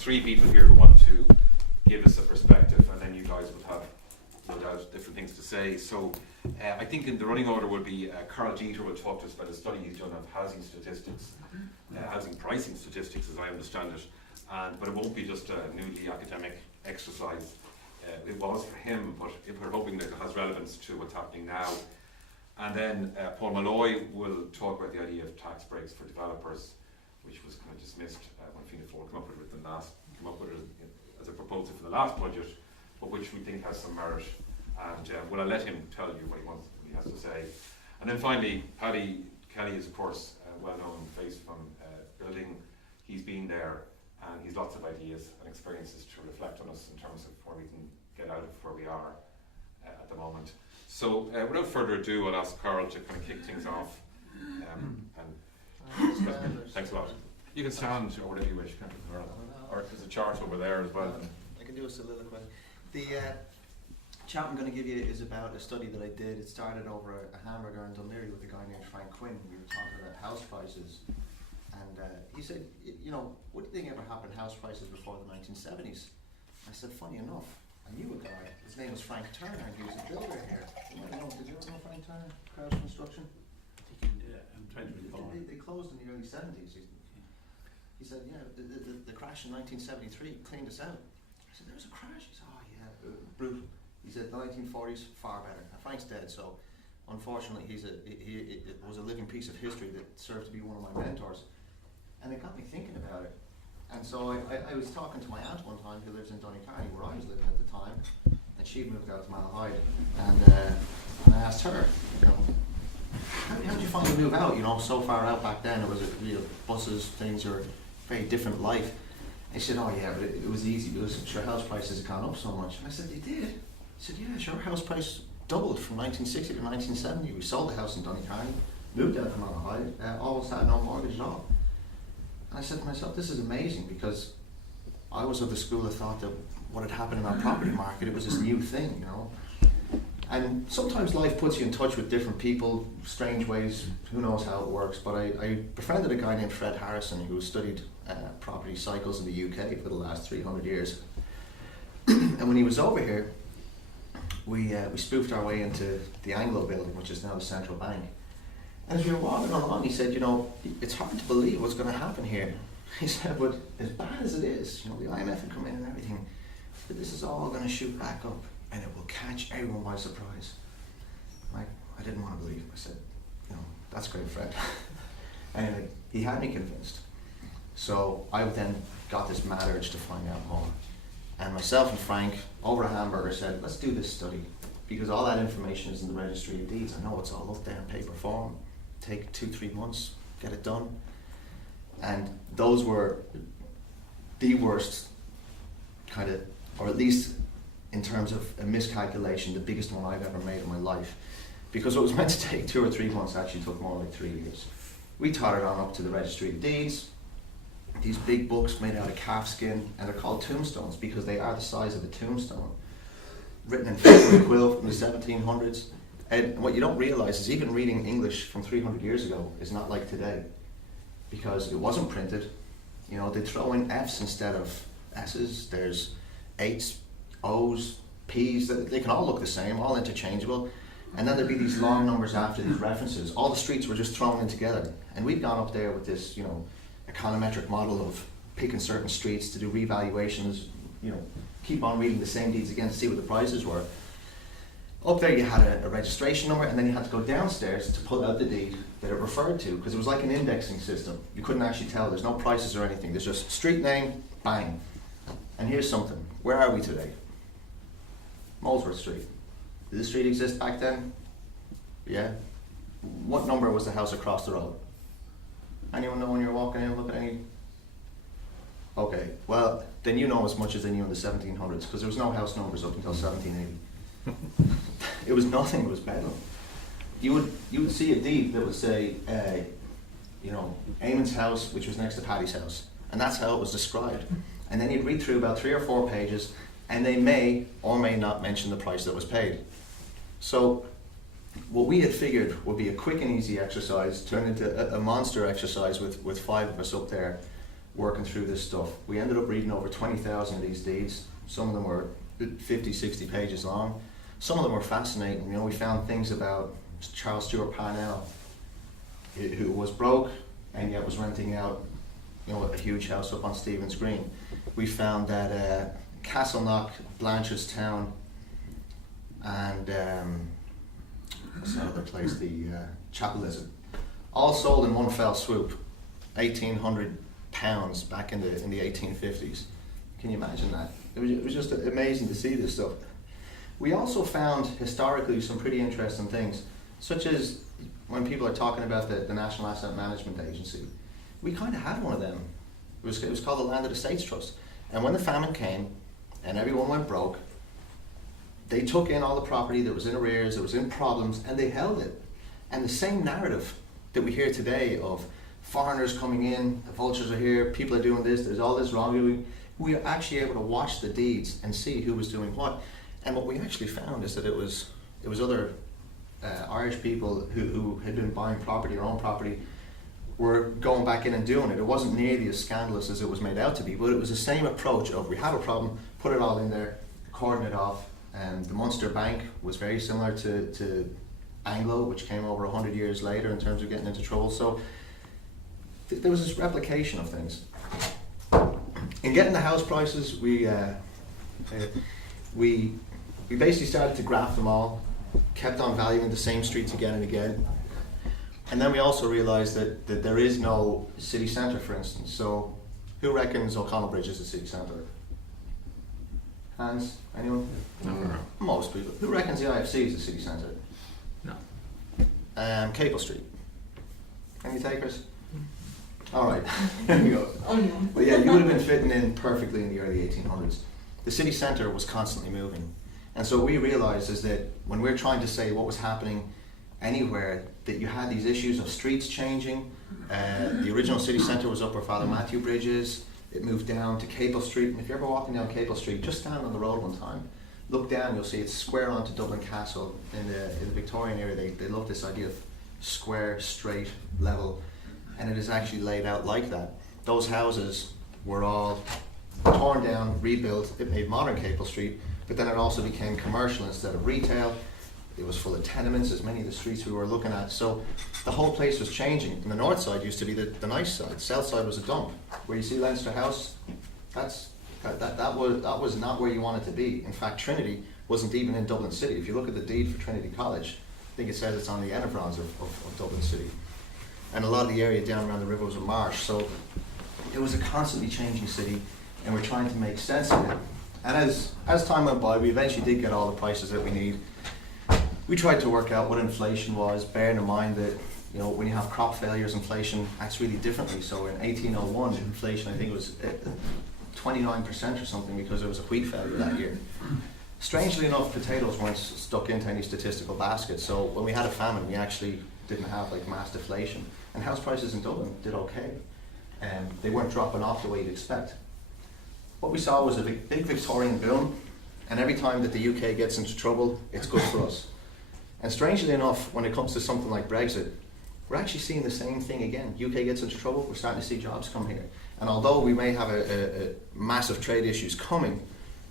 three people here who want to give us a perspective, and then you guys will have, no doubt, different things to say. So I think in the running order will be Karl Deeter will talk to us about a study he's done of housing statistics, housing pricing statistics as I understand it, but it won't be just a newly academic exercise. It was for him, but we're hoping that it has relevance to what's happening now. And then Paul Molloy will talk about the idea of tax breaks for developers, which was kind of dismissed when Fianna Fáil came up with it as a proposal for the last budget, but which we think has some merit. And well, I'll let him tell you what he has to say. And then finally, Paddy Kelly is, of course, a well-known face from building. He's been there, and he's lots of ideas and experiences to reflect on us in terms of where we can get out of where we are at the moment. So without further ado, I'll ask Karl to kind of kick things off. Thanks a lot. You can stand or whatever you wish, or there's a chart over there as well. I can do a soliloquy. The chat I'm going to give you is about a study that I did. It started over a hamburger in Dunleary with a guy named Frank Quinn. We were talking about house prices, and he said, you know, what do you think ever happened to house prices before the 1970s? I said, funny enough, I knew a guy. His name was Frank Turner, and he was a builder here. Did you ever know Frank Turner? Karl Construction? I'm trying to recall. They closed in the early 70s. He said, yeah, the crash in 1973 cleaned us out. I said, there was a crash? He said, oh yeah, brutal. He said, the 1940s, far better. Now, Frank's dead, so unfortunately it was a living piece of history that served to be one of my mentors. And it got me thinking about it. And so I was talking to my aunt one time who lives in Donecarney, where I was living at the time, and she'd moved out to Molloy. And I asked her, you know, how did you finally move out? You know, so far out back then, it was buses, things were very different life. And she said, oh yeah, but it was easy because sure house prices had gone up so much. And I said, you did? He said, yeah, sure, house price doubled from 1960 to 1970. We sold the house in Donecarney, moved out from Molloy, almost had no mortgage at all. And I said to myself, this is amazing, because I was of the school that thought that what had happened in our property market, it was this new thing, you know. And sometimes life puts you in touch with different people, strange ways, who knows how it works. But I befriended a guy named Fred Harrison who studied property cycles in the UK for the last 300 years. And when he was over here, we spoofed our way into the Anglo building, which is now the central bank. And as we were walking along, he said, you know, it's hard to believe what's going to happen here. He said, but as bad as it is, you know, the IMF will come in and everything, but this is all going to shoot back up, and it will catch everyone by surprise. I didn't want to believe. I said, you know, that's great, Fred. Anyway, he had me convinced. So I then got this mad urge to find out more. And myself and Frank, over a hamburger, said, let's do this study, because all that information is in the Registry of Deeds. I know it's all up there in paper form. Take 2-3 months, get it done. And those were the worst kind of, or at least in terms of a miscalculation, the biggest one I've ever made in my life. Because what was meant to take 2 or 3 months actually took more like 3 years. We tottered on up to the Registry of Deeds, these big books made out of calf skin, and they're called tombstones because they are the size of a tombstone, written in flint and quill from the 1700s. And what you don't realize is even reading English from 300 years ago is not like today, because it wasn't printed. You know, they throw in F's instead of S's. There's 8's, O's, P's. They can all look the same, all interchangeable. And then there'd be these long numbers after these references. All the streets were just thrown in together. And we'd gone up there with this, you know, econometric model of picking certain streets to do revaluations, you know, keep on reading the same deeds again to see what the prices were. Up there you had a registration number, and then you had to go downstairs to pull out the deed that it referred to, because it was like an indexing system. You couldn't actually tell, there's no prices or anything, there's just street name, bang. And here's something, where are we today? Molesworth Street. Did this street exist back then? Yeah. What number was the house across the road? Anyone know when you're walking in, look at any? Okay, well, then you know as much as they knew in the 1700s, because there was no house numbers up until 1780. It was nothing, it was bedlam. You would see a deed that would say, you know, Eamon's house, which was next to Paddy's house, and that's how it was described. And then you'd read through about 3 or 4 pages, and they may or may not mention the price that was paid. So what we had figured would be a quick and easy exercise turned into a monster exercise with 5 of us up there working through this stuff. We ended up reading over 20,000 of these deeds. Some of them were 50, 60 pages long. Some of them were fascinating. You know, we found things about Charles Stewart Parnell, who was broke and yet was renting out, you know, a huge house up on Stephen's Green. We found that Castleknock, Blanchardstown, and what's that other place, the Chapel Lizard, all sold in one fell swoop, £1,800 back in the 1850s. Can you imagine that? It was just amazing to see this stuff. We also found historically some pretty interesting things, such as when people are talking about the National Asset Management Agency. We kind of had one of them. It was called the Landed Estates Trust. And when the famine came and everyone went broke, they took in all the property that was in arrears, that was in problems, and they held it. And the same narrative that we hear today of foreigners coming in, the vultures are here, people are doing this, there's all this wrongdoing, we are actually able to watch the deeds and see who was doing what. And what we actually found is that it was other Irish people who had been buying property, or own property, were going back in and doing it. It wasn't nearly as scandalous as it was made out to be, but it was the same approach of, we have a problem, put it all in there, cordon it off. And the Munster Bank was very similar to Anglo, which came over 100 years later in terms of getting into trouble. So there was this replication of things. In getting the house prices, we basically started to graph them all, kept on valuing the same streets again and again. And then we also realised that there is no city centre, for instance. So who reckons O'Connell Bridge is a city centre? Hands? Anyone? No. Most people. Who reckons the IFC is a city centre? No. Capel Street. Any takers? All right. There we go. Oh no. Well, yeah, you would have been fitting in perfectly in the early 1800s. The city centre was constantly moving. And so what we realised is that when we're trying to say what was happening anywhere, that you had these issues of streets changing. The original city centre was up where Father Matthew Bridge is. It moved down to Capel Street, and if you're ever walking down Capel Street, just stand on the road one time, look down, you'll see it's square onto Dublin Castle. In the Victorian era, they love this idea of square, straight, level, and it is actually laid out like that. Those houses were all torn down, rebuilt. It made modern Capel Street, but then it also became commercial instead of retail. It was full of tenements, as many of the streets we were looking at. So the whole place was changing. And the north side used to be the nice side. The south side was a dump. Where you see Leinster House, that was not where you wanted to be. In fact, Trinity wasn't even in Dublin City. If you look at the deed for Trinity College, I think it says it's on the Ennebrons of Dublin City. And a lot of the area down around the river was a marsh. So it was a constantly changing city, and we're trying to make sense of it. And as time went by, we eventually did get all the prices that we need. We tried to work out what inflation was, bearing in mind that, you know, when you have crop failures, inflation acts really differently. So in 1801, inflation, I think, was 29% or something, because there was a wheat failure that year. Strangely enough, potatoes weren't stuck into any statistical basket. So when we had a famine, we actually didn't have like mass deflation. And house prices in Dublin did okay. They weren't dropping off the way you'd expect. What we saw was a big Victorian boom, and every time that the UK gets into trouble, it's good for us. And strangely enough, when it comes to something like Brexit, we're actually seeing the same thing again. UK gets into trouble, we're starting to see jobs come here. And although we may have a massive trade issues coming,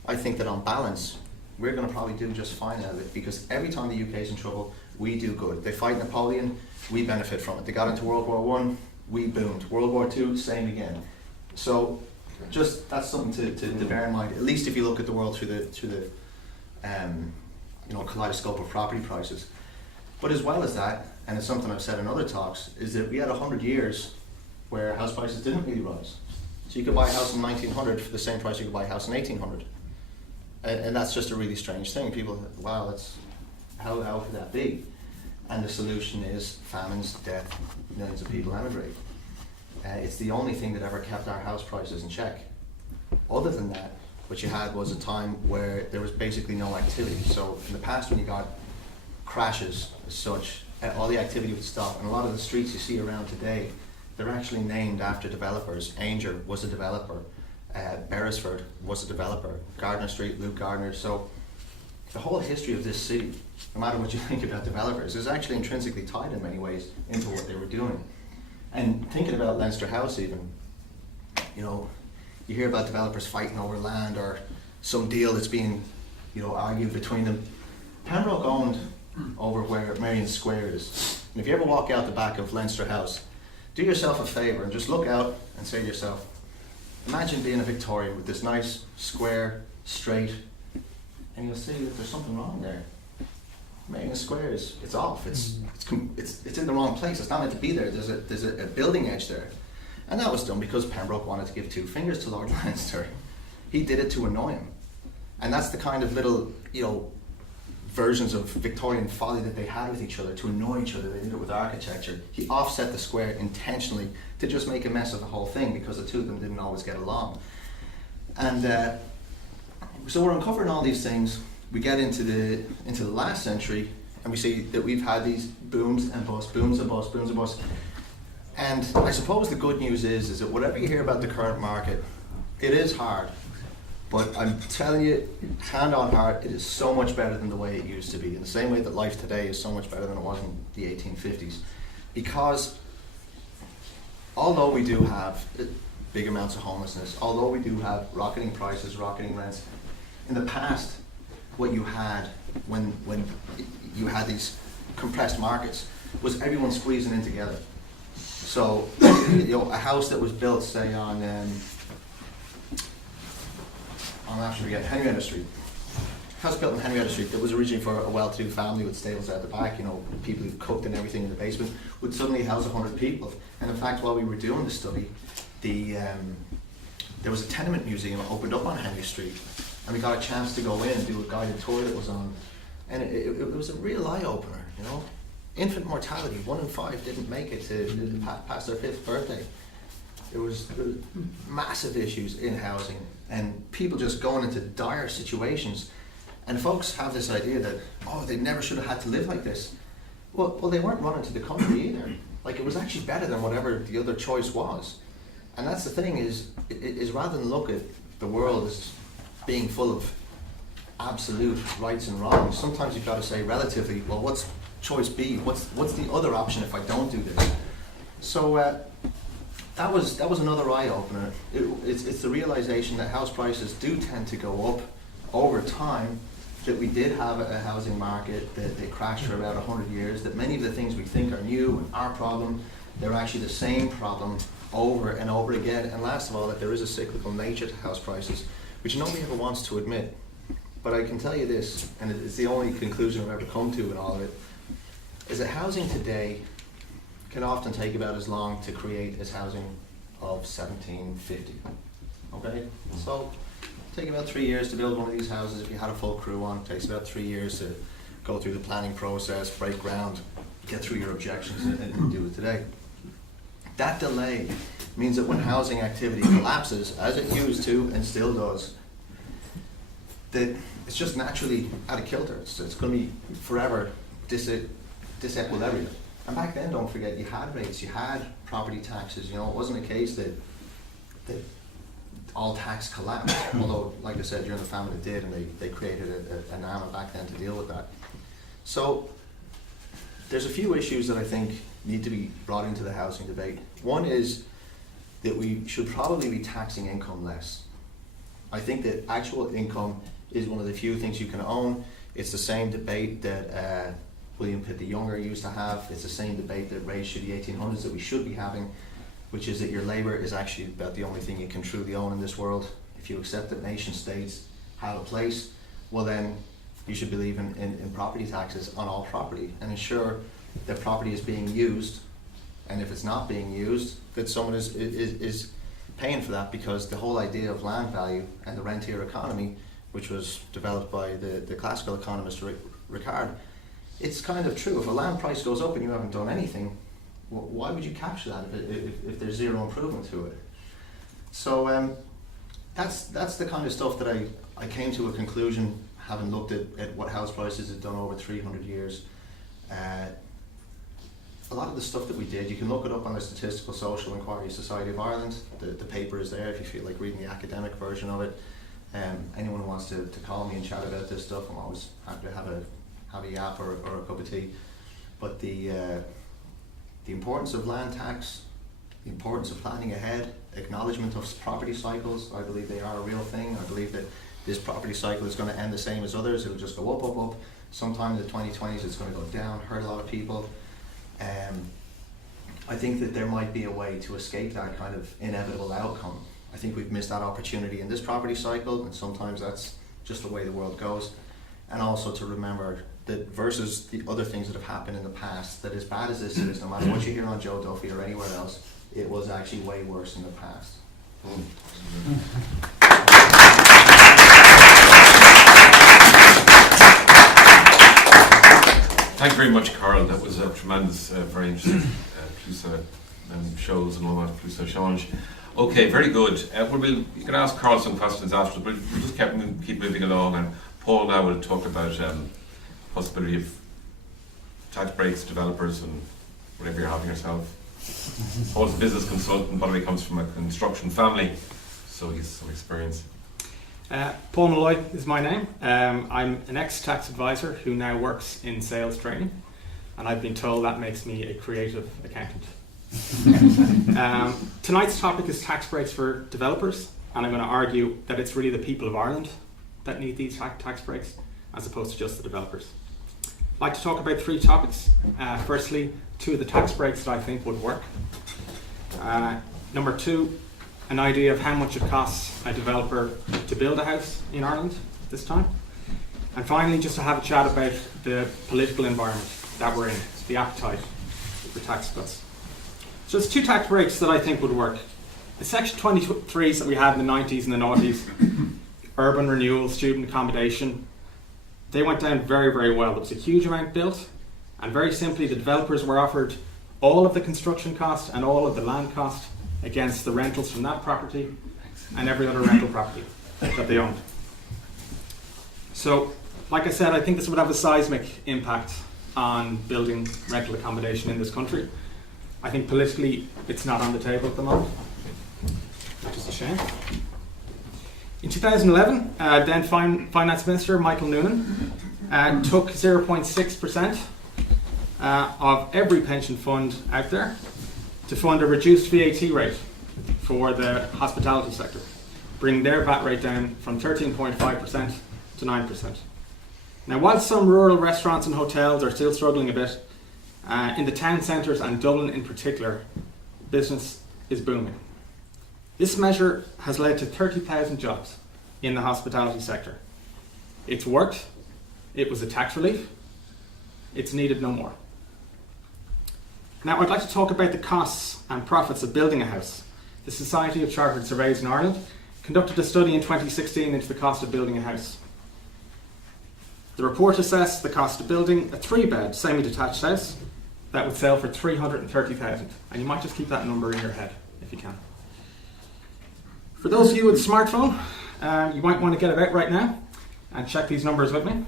I think that on balance, we're going to probably do just fine out of it, because every time the UK is in trouble, we do good. They fight Napoleon, we benefit from it. They got into World War I, we boomed. World War II, same again. So just that's something to bear in mind, at least if you look at the world through the kaleidoscope of property prices. But as well as that, and it's something I've said in other talks, is that we had 100 years where house prices didn't really rise. So you could buy a house in 1900 for the same price you could buy a house in 1800. And that's just a really strange thing. People, wow, how could that be? And the solution is famines, death, millions of people emigrate. It's the only thing that ever kept our house prices in check. Other than that, what you had was a time where there was basically no activity. So in the past, when you got crashes as such, all the activity would stop. And a lot of the streets you see around today, they're actually named after developers. Ainger was a developer. Beresford was a developer. Gardner Street, Luke Gardner. So the whole history of this city, no matter what you think about developers, is actually intrinsically tied in many ways into what they were doing. And thinking about Leinster House even, you know, you hear about developers fighting over land or some deal that's being, you know, argued between them. Pembroke owned over where Marion Square is. And if you ever walk out the back of Leinster House, do yourself a favour and just look out and say to yourself, imagine being a Victorian with this nice, square, straight, and you'll see that there's something wrong there. Marion Square it's off. It's in the wrong place. It's not meant to be there. There's a building edge there, and that was done because Pembroke wanted to give 2 fingers to Lord Leinster. He did it to annoy him, and that's the kind of little, you know, versions of Victorian folly that they had with each other to annoy each other. They did it with architecture. He offset the square intentionally to just make a mess of the whole thing because the two of them didn't always get along. And so we're uncovering all these things. We get into the last century, and we see that we've had these booms and busts, booms and busts, booms and busts. And I suppose the good news is that whatever you hear about the current market, it is hard. But I'm telling you, hand on heart, it is so much better than the way it used to be. In the same way that life today is so much better than it was in the 1850s. Because although we do have big amounts of homelessness, although we do have rocketing prices, rocketing rents, in the past, what you had when you had these compressed markets was everyone squeezing in together. So, you know, a house that was built, say, on Henrietta Street. House built on Henrietta Street that was originally for a well-to-do family with stables out the back, you know, people who cooked and everything in the basement, would suddenly house 100 people. And in fact, while we were doing the study, there was a tenement museum opened up on Henry Street, and we got a chance to go in and do a guided tour that was on, and it was a real eye-opener, you know. Infant mortality, 1 in 5 didn't make it to past their 5th birthday. There was massive issues in housing, and people just going into dire situations. And folks have this idea that, oh, they never should have had to live like this. Well, they weren't running to the country either. Like, it was actually better than whatever the other choice was. And that's the thing is rather than look at the world as being full of absolute rights and wrongs, sometimes you've got to say relatively, well, what's choice B? What's the other option if I don't do this? So that was another eye opener. It's the realization that house prices do tend to go up over time. That we did have a housing market that crashed for about 100 years. That many of the things we think are new and our problem, they're actually the same problem over and over again. And last of all, that there is a cyclical nature to house prices, which nobody ever wants to admit. But I can tell you this, and it's the only conclusion I've ever come to in all of it, is that housing today can often take about as long to create as housing of 1750. Okay? So, take about 3 years to build one of these houses. If you had a full crew on, it takes about 3 years to go through the planning process, break ground, get through your objections, and do it today. That delay means that when housing activity collapses, as it used to and still does, that it's just naturally out of kilter. It's going to be forever disequilibrium. And back then, don't forget, you had rates, you had property taxes. You know, it wasn't a case that all tax collapsed. Although, like I said, during the famine it did, and they created an AMA back then to deal with that. So there's a few issues that I think need to be brought into the housing debate. One is that we should probably be taxing income less. I think that actual income is one of the few things you can own. It's the same debate that William Pitt the Younger used to have. It's the same debate that raged through the 1800s that we should be having, which is that your labour is actually about the only thing you can truly own in this world. If you accept that nation states have a place, well then you should believe in property taxes on all property and ensure that property is being used, and if it's not being used, that someone is paying for that, because the whole idea of land value and the rentier economy, which was developed by the classical economist Ricard, it's kind of true. If a land price goes up and you haven't done anything, why would you capture that if there's zero improvement to it? So that's the kind of stuff that I came to a conclusion, having looked at what house prices have done over 300 years. A lot of the stuff that we did, you can look it up on the Statistical Social Inquiry Society of Ireland. The paper is there if you feel like reading the academic version of it. Anyone who wants to call me and chat about this stuff, I'm always happy to have a yap or a cup of tea. But the importance of land tax, the importance of planning ahead, acknowledgement of property cycles. I believe they are a real thing. I believe that this property cycle is going to end the same as others. It will just go up, up, up. Sometime in the 2020s it's going to go down, hurt a lot of people. I think that there might be a way to escape that kind of inevitable outcome. I think we've missed that opportunity in this property cycle, and sometimes that's just the way the world goes. And also to remember that versus the other things that have happened in the past, that as bad as this is, no matter what you hear on Joe Duffy or anywhere else, it was actually way worse in the past. Thank you very much, Karl. That was a tremendous, very interesting Clusa shows and all that, Clusa challenge. Okay, very good. You can ask Karl some questions after, but we'll just keep moving along. And Paul now will talk about possibility of tax breaks, developers, and whatever you're having yourself. Paul's a business consultant, by the way, comes from a construction family, so he's some experience. Paul Molloy is my name. I'm an ex-tax advisor who now works in sales training, and I've been told that makes me a creative accountant. Tonight's topic is tax breaks for developers, and I'm going to argue that it's really the people of Ireland that need these tax breaks as opposed to just the developers. I'd like to talk about three topics. Firstly, two of the tax breaks that I think would work. Number two, an idea of how much it costs a developer to build a house in Ireland this time. And finally, just to have a chat about the political environment that we're in, the appetite for tax cuts. So there's two tax breaks that I think would work. The Section 23s that we had in the 90s and the noughties, urban renewal, student accommodation, they went down very, very well. There was a huge amount built, and very simply the developers were offered all of the construction cost and all of the land cost against the rentals from that property and every other rental property that they owned. So, like I said, I think this would have a seismic impact on building rental accommodation in this country. I think politically it's not on the table at the moment, which is a shame. In 2011, then Finance Minister Michael Noonan took 0.6% of every pension fund out there to fund a reduced VAT rate for the hospitality sector, bringing their VAT rate down from 13.5% to 9%. Now, while some rural restaurants and hotels are still struggling a bit, in the town centres and Dublin in particular, business is booming. This measure has led to 30,000 jobs in the hospitality sector. It's worked, it was a tax relief, it's needed no more. Now, I'd like to talk about the costs and profits of building a house. The Society of Chartered Surveyors in Ireland conducted a study in 2016 into the cost of building a house. The report assessed the cost of building a 3-bed semi-detached house that would sell for $330,000. And you might just keep that number in your head if you can. For those of you with a smartphone, you might want to get it out right now and check these numbers with me.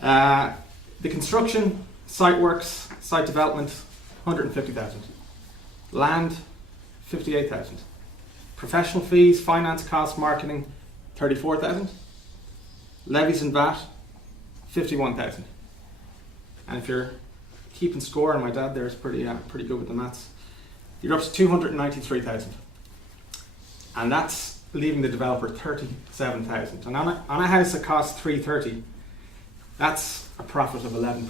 The construction, site works, site development, 150,000. Land, 58,000. Professional fees, finance costs, marketing, 34,000. Levies and VAT, 51,000. And if you're keeping score, and my dad there is pretty good with the maths, you're up to 293,000. And that's leaving the developer 37,000. And on a house that costs 330, that's a profit of 11%.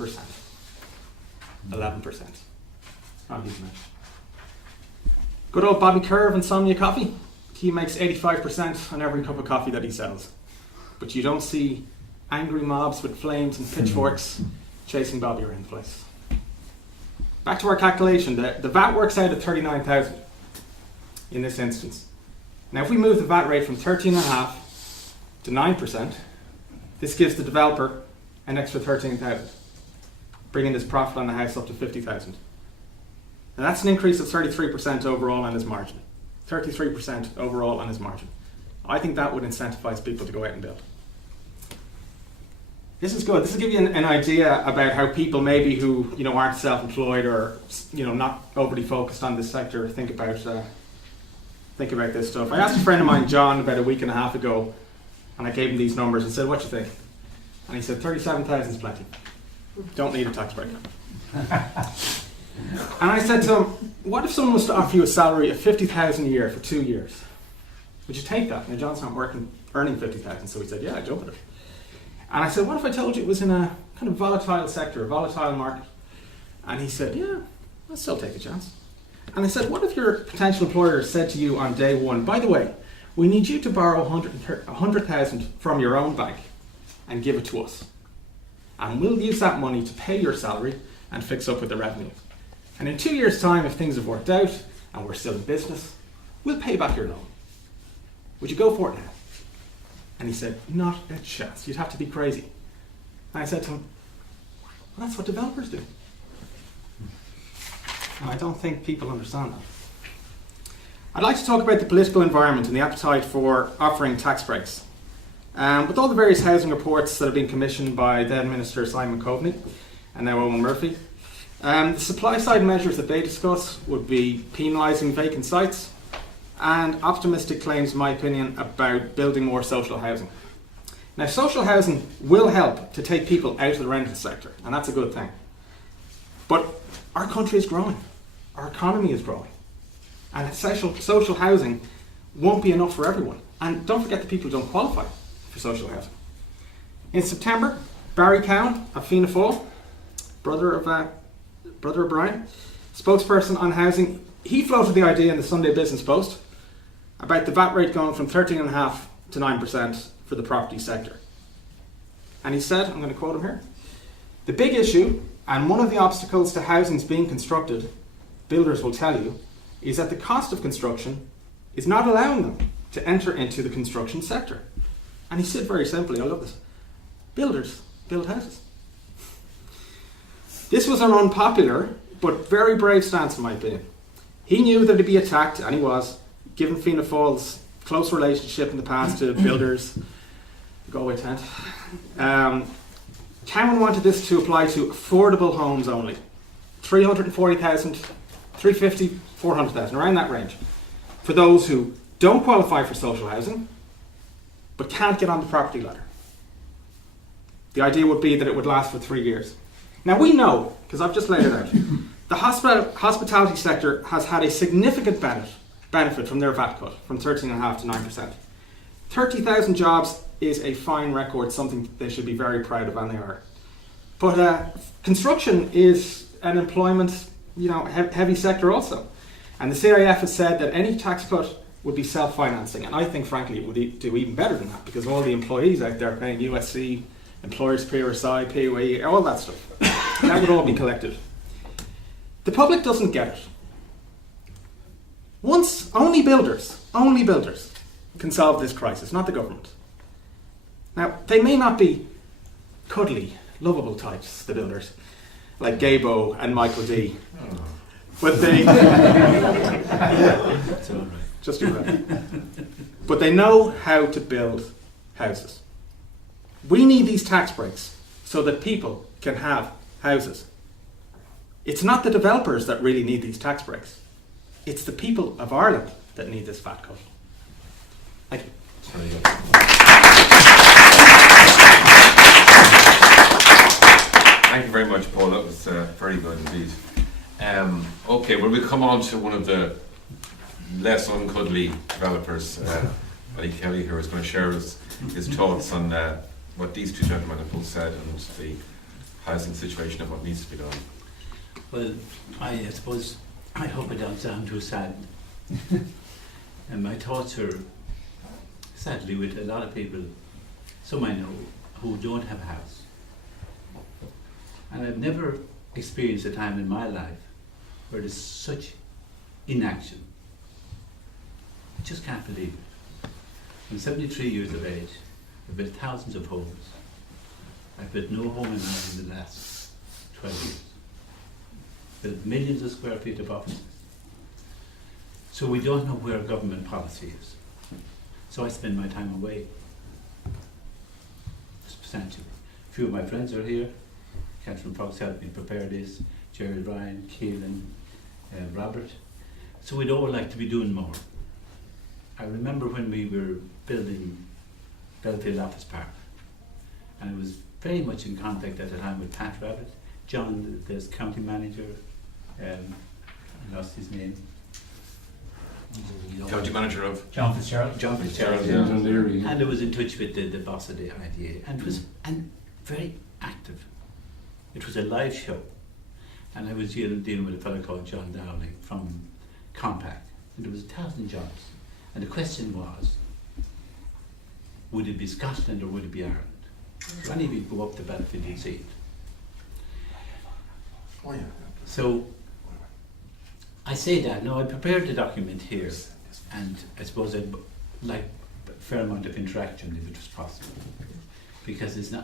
11%. Not a huge amount. Good old Bobby Kerr of Insomnia Coffee. He makes 85% on every cup of coffee that he sells. But you don't see angry mobs with flames and pitchforks chasing Bobby around the place. Back to our calculation. The VAT works out at 39,000 in this instance. Now, if we move the VAT rate from 13.5% to 9%, this gives the developer an extra 13,000, bringing his profit on the house up to 50,000. Now, that's an increase of 33% overall on his margin. 33% overall on his margin. I think that would incentivize people to go out and build. This is good. This will give you an idea about how people maybe who aren't self-employed or not overly focused on this sector think about this stuff. I asked a friend of mine, John, about a week and a half ago, and I gave him these numbers and said, "What do you think?" And he said, 37,000 is plenty. Don't need a tax break. And I said to him, what if someone was to offer you a salary of 50,000 a year for 2 years? Would you take that? Now, John's not earning 50,000, so he said, yeah, I'd jump at it. And I said, what if I told you it was in a kind of volatile sector, a volatile market? And he said, yeah, I'll still take a chance. And I said, what if your potential employer said to you on day one, by the way, we need you to borrow 100,000 from your own bank and give it to us. And we'll use that money to pay your salary and fix up with the revenue. And in 2 years' time, if things have worked out and we're still in business, we'll pay back your loan. Would you go for it now? And he said, not a chance. You'd have to be crazy. And I said to him, well, that's what developers do. And I don't think people understand that. I'd like to talk about the political environment and the appetite for offering tax breaks. With all the various housing reports that have been commissioned by then Minister Simon Coveney and now Eamon Murphy, the supply side measures that they discuss would be penalising vacant sites and optimistic claims, in my opinion, about building more social housing. Now, social housing will help to take people out of the rental sector, and that's a good thing. But our country is growing. Our economy is growing. And social housing won't be enough for everyone. And don't forget the people who don't qualify for social housing. In September, Barry Cowan of Fianna Fáil, brother of Brian, spokesperson on housing, he floated the idea in the Sunday Business Post about the VAT rate going from 13.5% to 9% for the property sector. And he said, I'm going to quote him here, the big issue, and one of the obstacles to housings being constructed, builders will tell you, is that the cost of construction is not allowing them to enter into the construction sector. And he said very simply, I love this, builders build houses. This was an unpopular but very brave stance, in my opinion. He knew that he'd be attacked, and he was, given Fianna Fáil's close relationship in the past to builders, the Galway tent. Cowan wanted this to apply to affordable homes only. 340,000, 350, 400,000, around that range. For those who don't qualify for social housing, but can't get on the property ladder. The idea would be that it would last for 3 years. Now we know, because I've just laid it out, the hospitality sector has had a significant benefit from their VAT cut, from 13.5% to 9%. 30,000 jobs is a fine record, something they should be very proud of, and they are. But construction is an employment, heavy sector also. And the CIF has said that any tax cut would be self-financing, and I think, frankly, it would do even better than that, because all the employees out there paying USC, employers' PRSI, PAYE, all that stuff, that would all be collected. The public doesn't get it. Only builders can solve this crisis, not the government. Now, they may not be cuddly, lovable types, the builders, like Gabo and Michael D. But they just do that. But they know how to build houses. We need these tax breaks so that people can have houses. It's not the developers that really need these tax breaks. It's the people of Ireland that need this VAT cut. Thank you. Thank you very much, Paul. That was very good indeed. Okay, well, we'll come on to one of the less uncuddly developers, Paddy Kelly, who is going to share his thoughts on what these two gentlemen have both said and the housing situation and what needs to be done. Well, I suppose I hope I don't sound too sad. And my thoughts are sadly with a lot of people, some I know, who don't have a house. And I've never experienced a time in my life where there's such inaction. I just can't believe it. I'm 73 years of age. I've built thousands of homes. I've built no home in Ireland in the last 12 years. Built millions of square feet of offices. So we don't know where government policy is. So I spend my time away. Substantially. A few of my friends are here. Catherine Fox helped me prepare this. Jerry Ryan, Keelan, Robert. So we'd all like to be doing more. I remember when we were building Belfield Office Park, and I was very much in contact at the time with Pat Rabbit, John, the county manager, I lost his name. You know, County manager of. John Fitzgerald. John Fitzgerald. Yeah. And I was in touch with the boss of the IDA, and was very active. It was a live show, and I was dealing with a fellow called John Dowling from Compact, and there was 1,000 jobs, and the question was, would it be Scotland or would it be Ireland? So any of you go up the battlefield, you'll see it. Oh yeah. So I say that, now I prepared the document here, and I suppose I'd like a fair amount of interaction if it was possible, because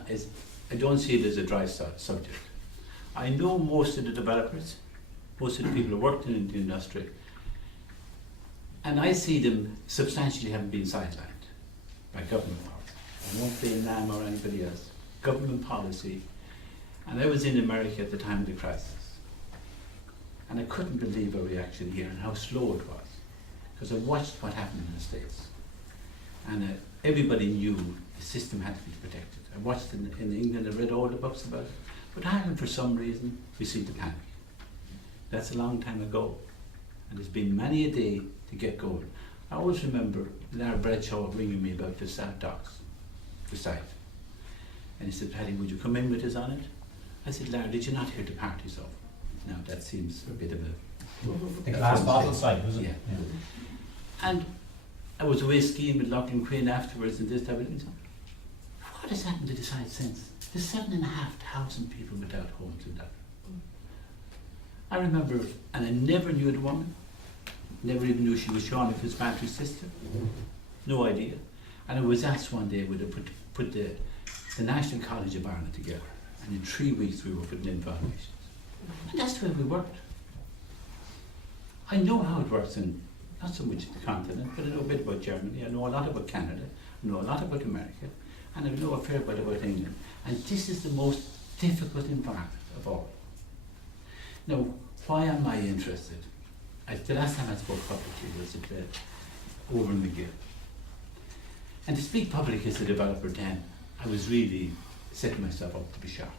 I don't see it as a dry subject. I know most of the developers, most of the people who worked in the industry, and I see them substantially having been sidelined by government policy. I won't blame them or anybody else. Government policy. And I was in America at the time of the crisis, and I couldn't believe our reaction here and how slow it was, because I watched what happened in the States, and everybody knew the system had to be protected. I watched in England, I read all the books about it, but Ireland for some reason received the panic. That's a long time ago, and there's been many a day to get going. I always remember Larry Bradshaw ringing me about the South Docks, the site, and he said, "Paddy, would you come in with us on it?" I said, "Larry, did you not hear the parties over?" Now that seems a bit of a... The glass bottle site, was it? Yeah. And I was away skiing with Loughlin Quinn afterwards, and this type of thing. What has happened to the site since? There's 7,500 people without homes in that. I remember, and I never knew the woman, never even knew she was Sean Fitzpatrick's sister, no idea. And I was asked one day, would I put the National College of Ireland together, and in 3 weeks we were putting in foundations. And that's the way we worked. I know how it works in, not so much the continent, but I know a bit about Germany, I know a lot about Canada, I know a lot about America, and I know a fair bit about England. And this is the most difficult environment of all. Now, why am I interested? The last time I spoke publicly was at over in McGill. And to speak public as a developer then, I was really setting myself up to be shot.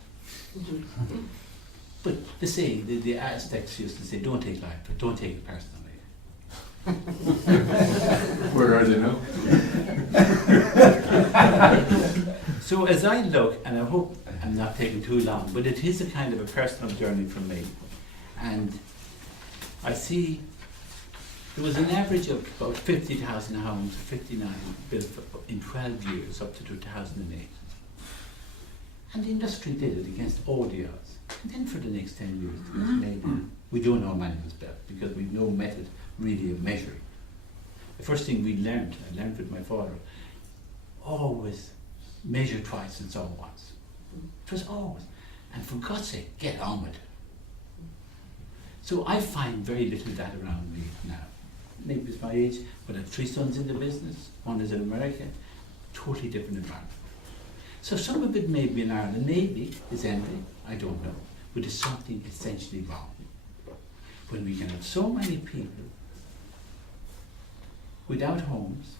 But the saying, the Aztecs used to say, don't take life, but don't take it personally. Where are they now? So as I look, and I hope I'm not taking too long, but it is a kind of a personal journey for me. And I see there was an average of about 50,000 homes, 59, built in 12 years up to 2008. And the industry did it against all the odds. And then for the next 10 years, it was made. We don't know how many was built because we've no method really of measuring. The first thing I learned with my father, always measure twice and saw once. It was always, and for God's sake, get on with it. So I find very little of that around me now. Maybe it's my age, but I have 3 sons in the business. One is in America, totally different environment. So some of it may be in Ireland, maybe it's envy, I don't know, but there's something essentially wrong. When we can have so many people without homes,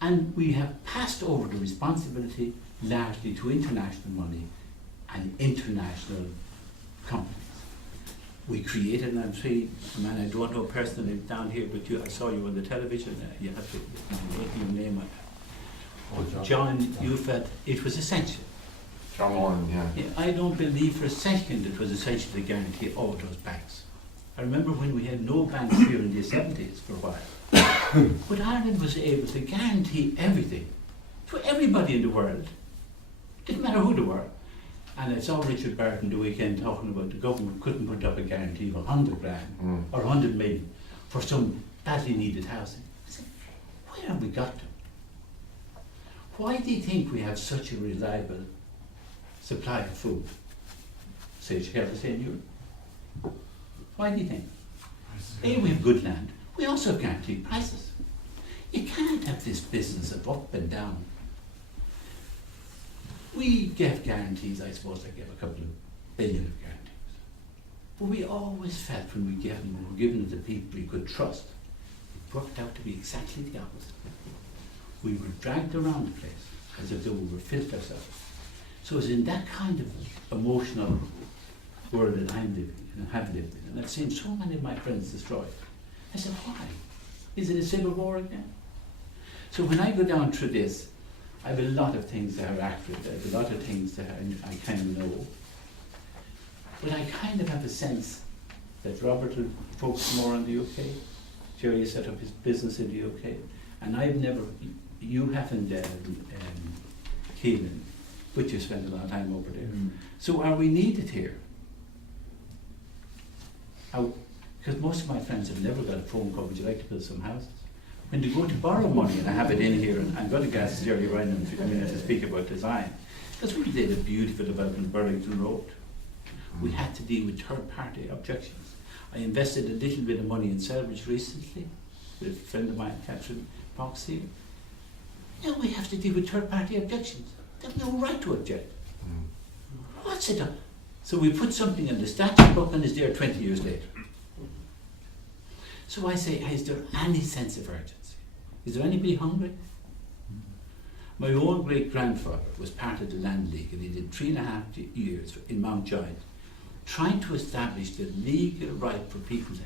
and we have passed over the responsibility largely to international money and international companies. We created, and I'm saying, man, I don't know personally down here, but I saw you on the television, you have to your name on it. John, you felt it was essential. John Warren, yeah. I don't believe for a second it was essential to guarantee all those banks. I remember when we had no banks here in the 70s for a while. But Ireland was able to guarantee everything to everybody in the world. Didn't matter who they were. And I saw Richard Barton the weekend talking about the government couldn't put up a guarantee of 100 grand or 100 million for some badly needed housing. I said, where have we got to? Why do you think we have such a reliable supply of food? Say Chicago, say in Europe. Why do you think? A, we have good land. We also have guaranteed prices. You can't have this business of up and down. We gave guarantees, I suppose I gave a couple of billion of guarantees. But we always felt when we gave them, we were given to the people we could trust, it worked out to be exactly the opposite. We were dragged around the place as if though we were filth ourselves. So it's in that kind of emotional world that I'm living in and have lived in. And I've seen so many of my friends destroyed. I said, why? Is it a civil war again? So when I go down through this, I have a lot of things that are accurate. I have a lot of things that I kind of know. But I kind of have a sense that Robert will focus more on the UK. Jerry set up his business in the UK. And I've never, you haven't, Eamon, but you spent a lot of time over there. So are we needed here? Because most of my friends have never got a phone call, would you like to build some houses? When they go to borrow money, and I have it in here, and I'm going to ask Jerry Ryan to come in to speak about design, because we did a beautiful development in Burlington Road. We had to deal with third-party objections. I invested a little bit of money in Selvage recently, with a friend of mine, Catherine Fox here. Now we have to deal with third-party objections. They have no right to object. What's it? So we put something in the statute book and it's there 20 years later. So I say, is there any sense of urgency? Is there anybody hungry? My own great-grandfather was part of the Land League, and he did 3.5 years in Mount Giant, trying to establish the legal right for people to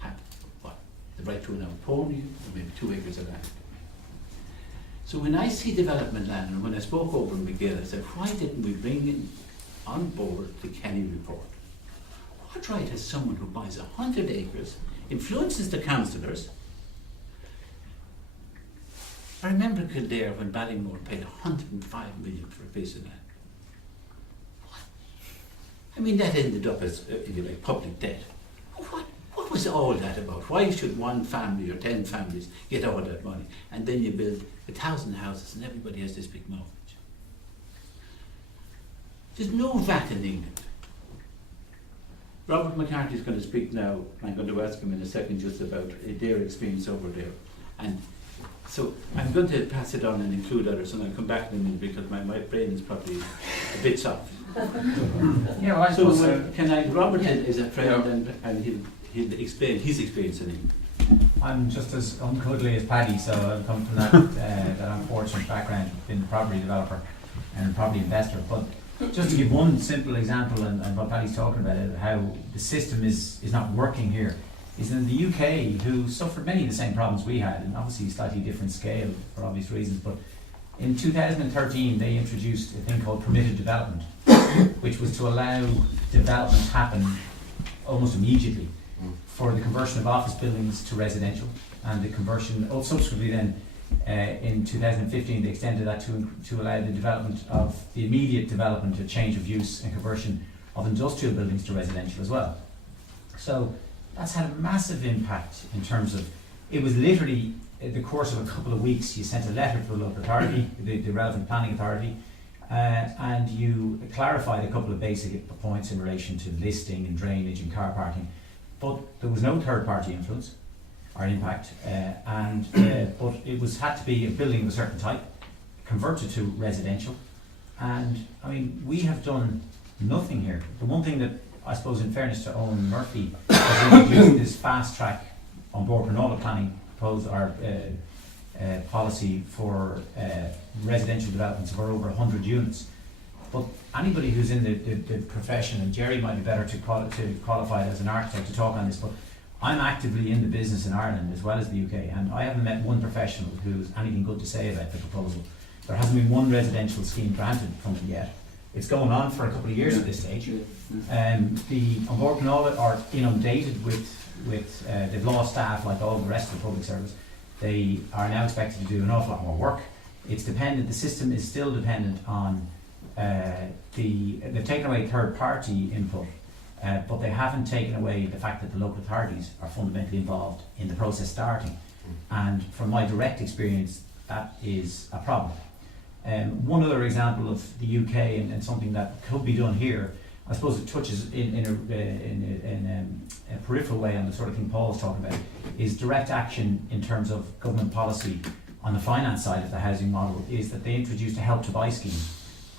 have what? The right to an pony, or maybe 2 acres of land. So when I see development land, and when I spoke over in McGill, I said, why didn't we bring in on board the Kenny report? What right has someone who buys 100 acres, influences the councillors? I remember Kildare when Ballymore paid 105 million for a piece of land. What? I mean, that ended up as, if you like, public debt. What was all that about? Why should one family or 10 families get all that money? And then you build 1,000 houses and everybody has this big mortgage. There's no VAT in England. Robert McCarthy's going to speak now. I'm going to ask him in a second just about their experience over there. And so I'm going to pass it on and include others, and I'll come back in a minute because my brain is probably a bit soft. Yeah, well, I So suppose, can I, Robert is a friend, and he'll explain his experience in England. I'm just as uncuddly as Paddy, so I've come from that that unfortunate background, being a property developer and a property investor. But just to give one simple example, and what Paddy's talking about, how the system is not working here, is in the UK, who suffered many of the same problems we had, and obviously slightly different scale for obvious reasons, but in 2013 they introduced a thing called permitted development, which was to allow development to happen almost immediately for the conversion of office buildings to residential, and the conversion, subsequently then in 2015 they extended that to allow the development of the immediate development, a change of use and conversion of industrial buildings to residential as well. So that's had a massive impact in terms of, it was literally in the course of a couple of weeks you sent a letter to the local authority, the relevant planning authority, and you clarified a couple of basic points in relation to listing and drainage and car parking, but there was no third party influence or impact, but it had to be a building of a certain type, converted to residential, and I mean we have done nothing here. The one thing that I suppose, in fairness to Owen Murphy, has introduced this fast track on board Cronulla planning policy for residential developments of over 100 units. But anybody who's in the profession, and Jerry might be better to qualify as an architect to talk on this, but I'm actively in the business in Ireland as well as the UK, and I haven't met one professional who's anything good to say about the proposal. There hasn't been one residential scheme granted from it yet. It's going on for a couple of years at this stage. The on board Cronulla are inundated with they've lost staff like all the rest of the public service. They are now expected to do an awful lot more work. It's dependent. The system is still dependent on they've taken away third party input, but they haven't taken away the fact that the local authorities are fundamentally involved in the process starting. And from my direct experience, that is a problem. One other example of the UK and something that could be done here, I suppose it touches in a peripheral way on the sort of thing Paul's talking about, is direct action in terms of government policy on the finance side of the housing model, is that they introduced a help to buy scheme,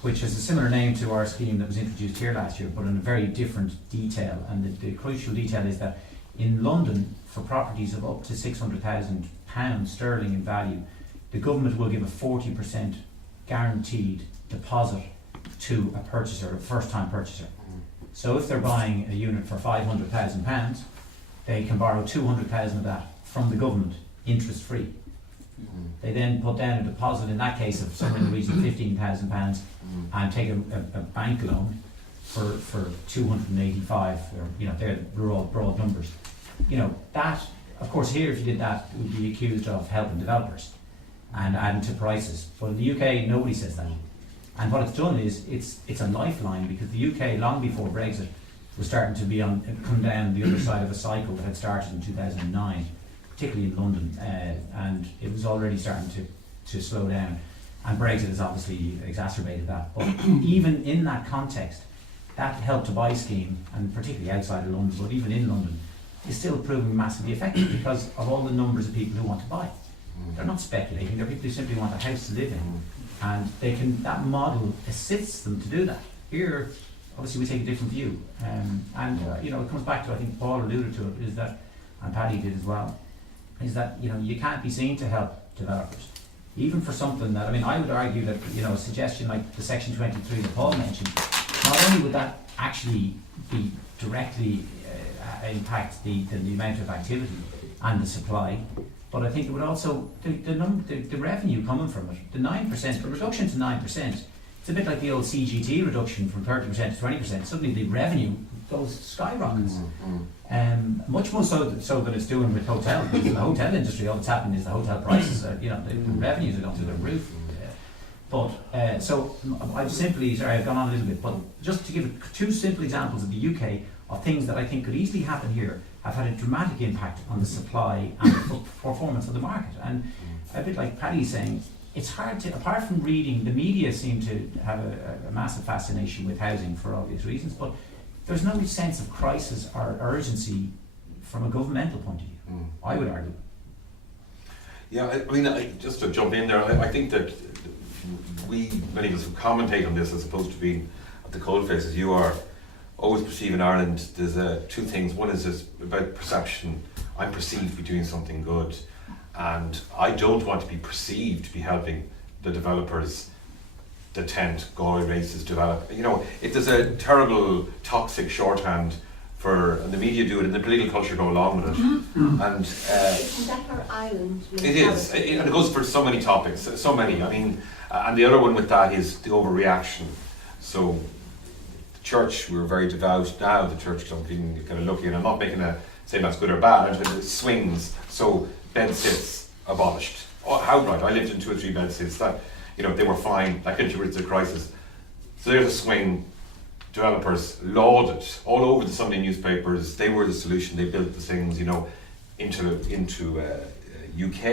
which has a similar name to our scheme that was introduced here last year, but in a very different detail. And the crucial detail is that in London, for properties of up to £600,000 sterling in value, the government will give a 40% guaranteed deposit to a purchaser, a first-time purchaser. So if they're buying a unit for £500,000, they can borrow 200,000 of that from the government, interest free. They then put down a deposit, in that case, of somewhere in the region of £15,000 and take a bank loan for 285, or, you know, they're broad numbers. You know, that, of course, here if you did that, it would be accused of helping developers and adding to prices. But in the UK, nobody says that. And what it's done is, it's a lifeline, because the UK, long before Brexit, was starting to be come down the other side of a cycle that had started in 2009, particularly in London, and it was already starting to slow down. And Brexit has obviously exacerbated that. But even in that context, that Help to Buy scheme, and particularly outside of London, but even in London, is still proving massively effective because of all the numbers of people who want to buy. They're not speculating, they're people who simply want a house to live in. And they can, that model assists them to do that. Here, obviously we take a different view. You know, it comes back to, I think Paul alluded to it, is that, and Paddy did as well, is that, you know, you can't be seen to help developers. Even for something that, I mean, I would argue that, you know, a suggestion like the Section 23 that Paul mentioned, not only would that actually be directly impact the amount of activity and the supply, but I think it would also, the revenue coming from it, the 9%, the reduction to 9%, it's a bit like the old CGT reduction from 30% to 20%. Suddenly the revenue goes skyrockets. Much more so than it's doing with hotels. Because in the hotel industry, all that's happened is the hotel prices, you know, the revenues are going through the roof. But so I've simply, sorry, I've gone on a little bit, but just to give two simple examples of the UK of things that I think could easily happen here, have had a dramatic impact on the supply and the performance of the market. And a bit like Paddy's saying, it's hard to, apart from reading, the media seem to have a massive fascination with housing for obvious reasons, but there's no sense of crisis or urgency from a governmental point of view, I would argue. Yeah, I mean, just to jump in there, I think that many of us who commentate on this, as opposed to being at the coalface as you are, always perceive in Ireland, there's two things. One is about perception. I'm perceived to be doing something good, and I don't want to be perceived to be helping the developers, the tent, Galway races develop. You know, there's a terrible toxic shorthand for, and the media do it, and the political culture go along with it. And isn't that our island? it is, and it goes for so many topics, so many. I mean, and the other one with that is the overreaction. So church, we were very devout. Now the church don't even kind of looking, and I'm not making saying that's good or bad, it swings. So bed sits abolished. Oh, how right? I lived in 2 or 3 bed sits that, you know, they were fine, that contributed to the crisis. So there's a swing. Developers lauded all over the Sunday newspapers. They were the solution. They built the things, you know, into UK.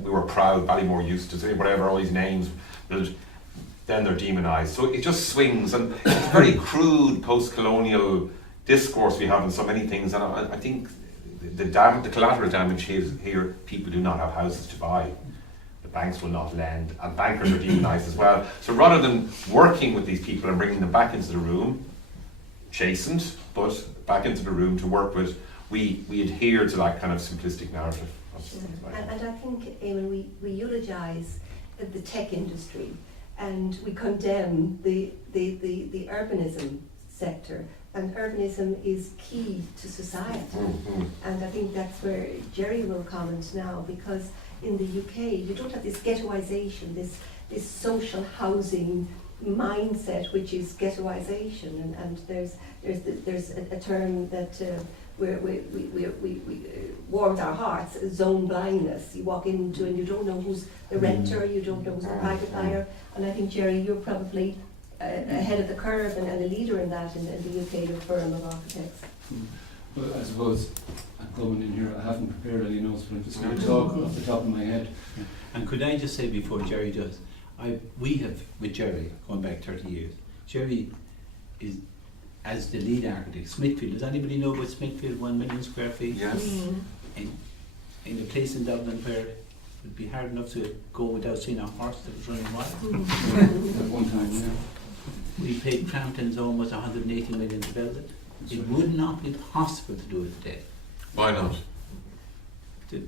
We were proud. Ballymore used to say whatever, all these names. Then they're demonised. So it just swings, and it's a very crude post-colonial discourse we have on so many things. And I think the collateral damage here, people do not have houses to buy. The banks will not lend, and bankers are demonised as well. So rather than working with these people and bringing them back into the room, chastened, but back into the room to work with, we adhere to that kind of simplistic narrative. And I think, Eamon, we eulogise the tech industry, and we condemn the urbanism sector, and urbanism is key to society. And I think that's where Jerry will comment now, because in the UK you don't have this ghettoisation, this social housing mindset, which is ghettoisation, and there's a term that we warmed our hearts, zone blindness. You walk into and you don't know who's the renter, you don't know who's the private buyer, and I think, Jerry, you're probably ahead of the curve and a leader in that in the UK, your firm of architects. Well, I suppose I'm coming in here, I haven't prepared any notes, but I'm just going to talk off the top of my head. Yeah. And could I just say before Jerry does, we have, with Jerry, going back 30 years, Jerry is, as the lead architect, Smithfield. Does anybody know about Smithfield, 1 million square feet? Yes. In a place in Dublin where it would be hard enough to go without seeing a horse that was running wild. At one time, yeah. We paid Crampton's almost 180 million to build it. It would not be possible to do it today. Why not?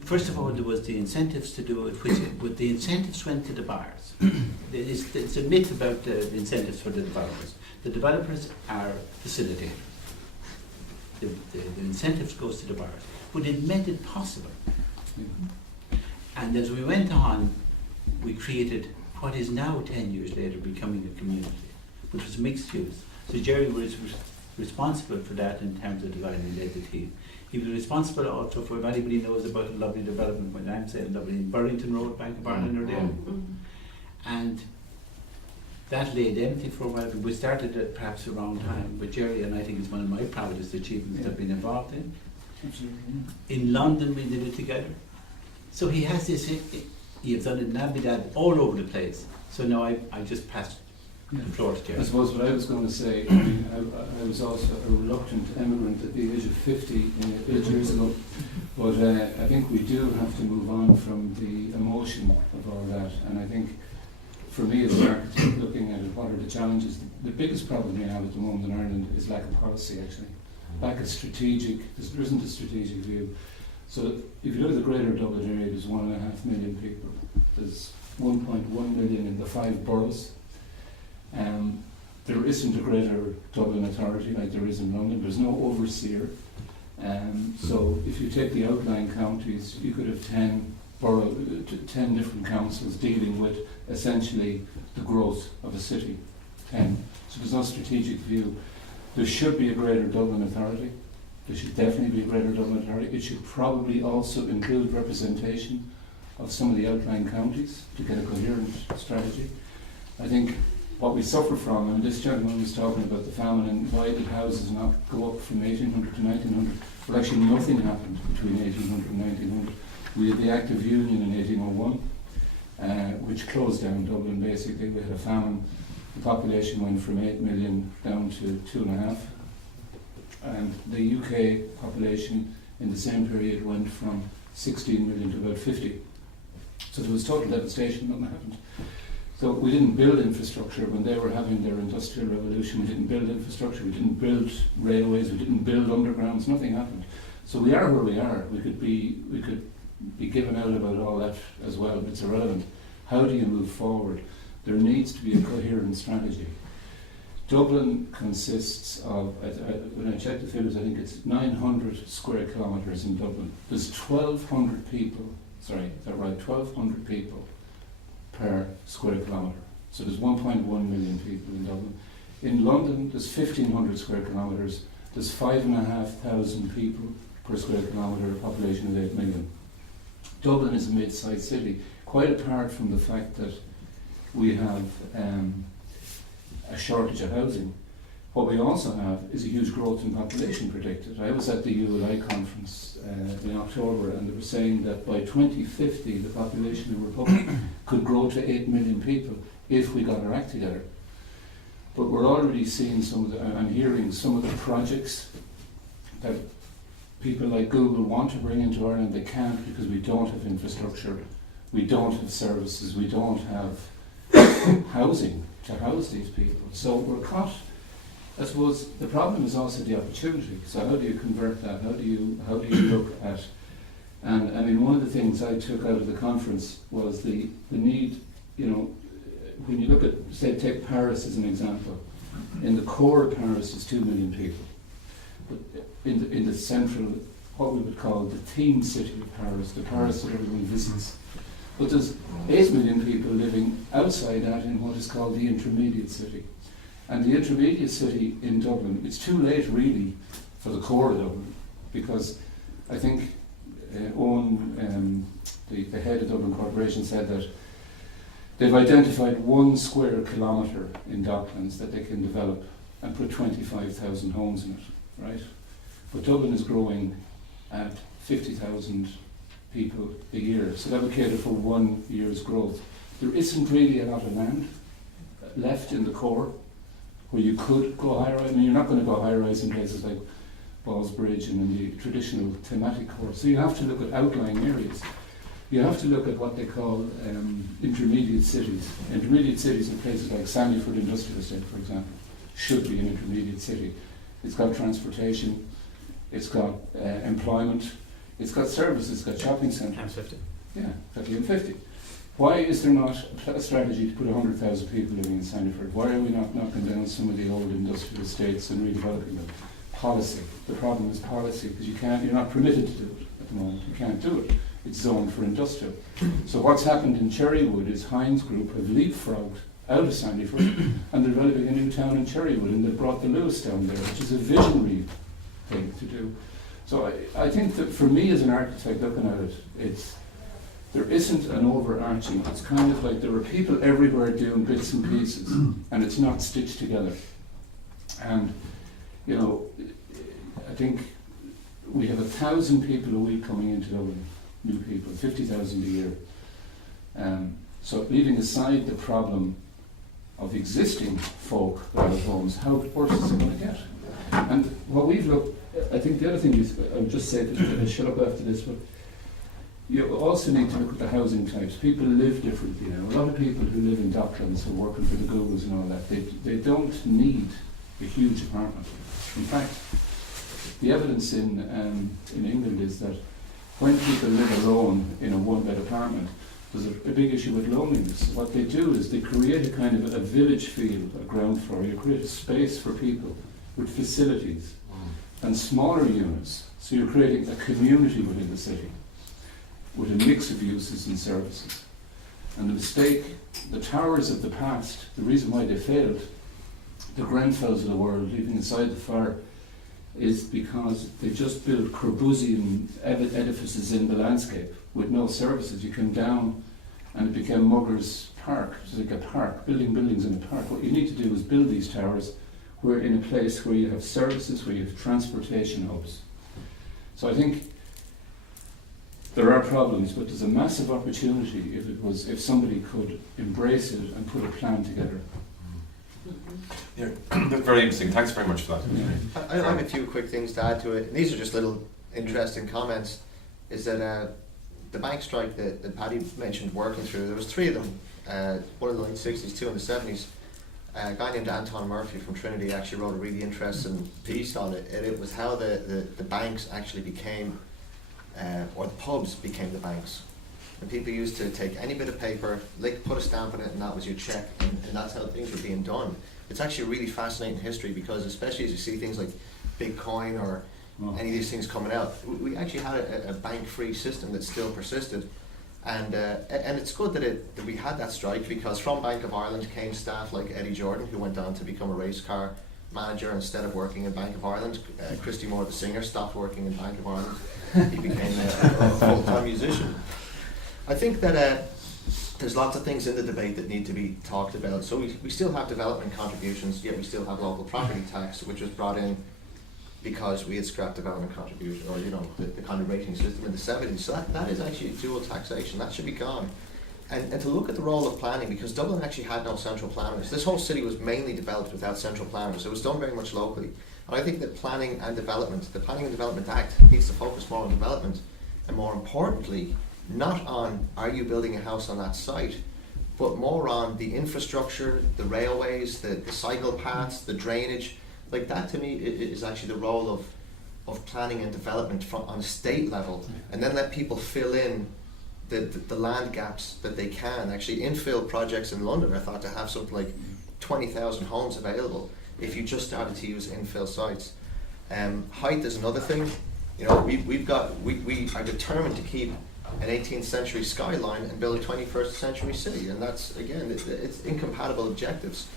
First of all, there was the incentives to do it, which the incentives went to the buyers. It's a myth about the incentives for the developers. The developers are facilitators. the incentives goes to the bars, but it made it possible. And as we went on, we created what is now 10 years later becoming a community, which was mixed use. So Jerry was responsible for that in terms of design and identity. He was responsible also for, if anybody knows about a lovely development, when I'm saying lovely, in Burlington Road, Bank of Ireland are there. And that laid empty for a while. We started it perhaps around time with Jerry, and I think it's one of my proudest achievements I've been involved in. Absolutely. In London we did it together. So he has this, you've done it in Navidad all over the place. So now I just passed the floor to I Jerry. suppose what I was going to say, I mean, I was also a reluctant immigrant at the age of 50 8 years ago, but I think we do have to move on from the emotion of all that, and I think for me as an architect looking at it, what are the challenges? The biggest problem we have at the moment in Ireland is lack of policy actually. Lack of strategic, there isn't a strategic view. So if you look at the greater Dublin area, there's 1.5 million people. There's 1.1 million in the 5 boroughs. There isn't a greater Dublin authority like there is in London. There's no overseer. So if you take the outlying counties, you could have 10 different councils dealing with essentially the growth of a city. 10. So there's no strategic view. There should be a greater Dublin authority. There should definitely be a greater Dublin authority. It should probably also include representation of some of the outlying counties to get a coherent strategy. I think what we suffer from, and this gentleman was talking about the famine and why did houses not go up from 1800 to 1900. Well, actually nothing happened between 1800 and 1900. We had the Act of Union in 1801, which closed down Dublin basically. We had a famine. The population went from 8 million down to 2.5. And the UK population in the same period went from 16 million to about 50. So there was total devastation, nothing happened. So we didn't build infrastructure when they were having their industrial revolution. We didn't build infrastructure, we didn't build railways, we didn't build undergrounds, nothing happened. So we are where we are. We could be given out about all that as well, but it's irrelevant. How do you move forward? There needs to be a coherent strategy. Dublin consists of, when I checked the figures, I think it's 900 square kilometres in Dublin. There's 1,200 people, sorry, is that right? 1,200 people per square kilometre. So there's 1.1 million people in Dublin. In London, there's 1,500 square kilometres. There's 5,500 people per square kilometre, a population of 8 million. Dublin is a mid-sized city, quite apart from the fact that we have a shortage of housing. What we also have is a huge growth in population predicted. I was at the ULI conference in October, and they were saying that by 2050 the population of the Republic could grow to 8 million people if we got our act together. But we're already seeing I'm hearing some of the projects that people like Google want to bring into Ireland. They can't because we don't have infrastructure, we don't have services, we don't have housing to house these people. So we're caught. I suppose the problem is also the opportunity. So how do you convert that? How do you look at? And I mean, one of the things I took out of the conference was the need. You know, when you look at, say, take Paris as an example. In the core of Paris is 2 million people. But in the central, what we would call the theme city of Paris, the Paris that everyone visits. But there's 8 million people living outside that in what is called the intermediate city. And the intermediate city in Dublin, it's too late really for the core of Dublin, because I think Owen, the head of Dublin Corporation, said that they've identified 1 square kilometre in Docklands that they can develop and put 25,000 homes in it, right? But Dublin is growing at 50,000 people a year, so that would cater for 1 year's growth. There isn't really a lot of land left in the core where you could go high-rise. I mean, you're not going to go high-rise in places like Ballsbridge and in the traditional thematic core. So you have to look at outlying areas. You have to look at what they call intermediate cities. Intermediate cities in places like Sandyford Industrial Estate, for example, should be an intermediate city. It's got transportation, it's got employment, it's got services, it's got shopping centres. Times 50. Yeah, 50 and 50. Why is there not a strategy to put 100,000 people living in Sandyford? Why are we not knocking down some of the old industrial estates and redeveloping them? policy. The problem is policy, because you're not permitted to do it at the moment. You can't do it. It's zoned for industrial. So what's happened in Cherrywood is Heinz Group have leapfrogged out of Sandyford and they're developing a new town in Cherrywood, and they've brought the Lewis down there, which is a visionary thing to do. So I think that for me as an architect looking at it, there isn't an overarching, it's kind of like there are people everywhere doing bits and pieces and it's not stitched together. And, you know, I think we have 1,000 people a week coming into Dublin, new people, 50,000 a year. So leaving aside the problem of existing folk that have homes, how worse is it going to get? And what we've looked, I think the other thing is, I'll just say this, I'll shut up after this, but you also need to look at the housing types. People live differently now. A lot of people who live in Docklands or working for the Googles and all that, they don't need a huge apartment. In fact, the evidence in England is that when people live alone in a one-bed apartment, there's a big issue with loneliness. What they do is they create a kind of a village feel, a ground floor. You create a space for people with facilities and smaller units. So you're creating a community within the city with a mix of uses and services. And the mistake, the towers of the past, the reason why they failed, the Grenfells of the world, leaving aside the fire, is because they just built Corbusian edifices in the landscape with no services. You came down and it became Mugger's Park. It's like a park, building buildings in a park. What you need to do is build these towers where in a place where you have services, where you have transportation hubs. So I think there are problems, but there's a massive opportunity if somebody could embrace it and put a plan together. Yeah, that's very interesting. Thanks very much for that. Yeah. I have a few quick things to add to it. And these are just little interesting comments. Is that the bank strike that Paddy mentioned working through, there was 3 of them, one in the late 60s, 2 in the 70s. A guy named Anton Murphy from Trinity actually wrote a really interesting piece on it, and it was how the banks actually became, or the pubs became the banks. And people used to take any bit of paper, put a stamp on it, and that was your check, and that's how things were being done. It's actually a really fascinating history, because especially as you see things like Bitcoin or any of these things coming out, we actually had a bank-free system that still persisted. And it's good that we had that strike, because from Bank of Ireland came staff like Eddie Jordan, who went on to become a race car manager instead of working in Bank of Ireland. Christy Moore, the singer, stopped working in Bank of Ireland. He became a full-time musician. I think that there's lots of things in the debate that need to be talked about. So we still have development contributions, yet we still have local property tax, which was brought in because we had scrapped development contribution, or the kind of rating system in the 70s. So that is actually dual taxation. That should be gone. And to look at the role of planning, because Dublin actually had no central planners. This whole city was mainly developed without central planners. It was done very much locally. And I think that planning and development, the Planning and Development Act, needs to focus more on development, and more importantly, not on are you building a house on that site, but more on the infrastructure, the railways, the cycle paths, the drainage. Like that to me is actually the role of planning and development on a state level, and then let people fill in the land gaps that they can. Actually, infill projects in London are thought to have something like 20,000 homes available if you just started to use infill sites. Height is another thing. We are determined to keep an 18th century skyline and build a 21st century city, and that's, again, it's incompatible objectives.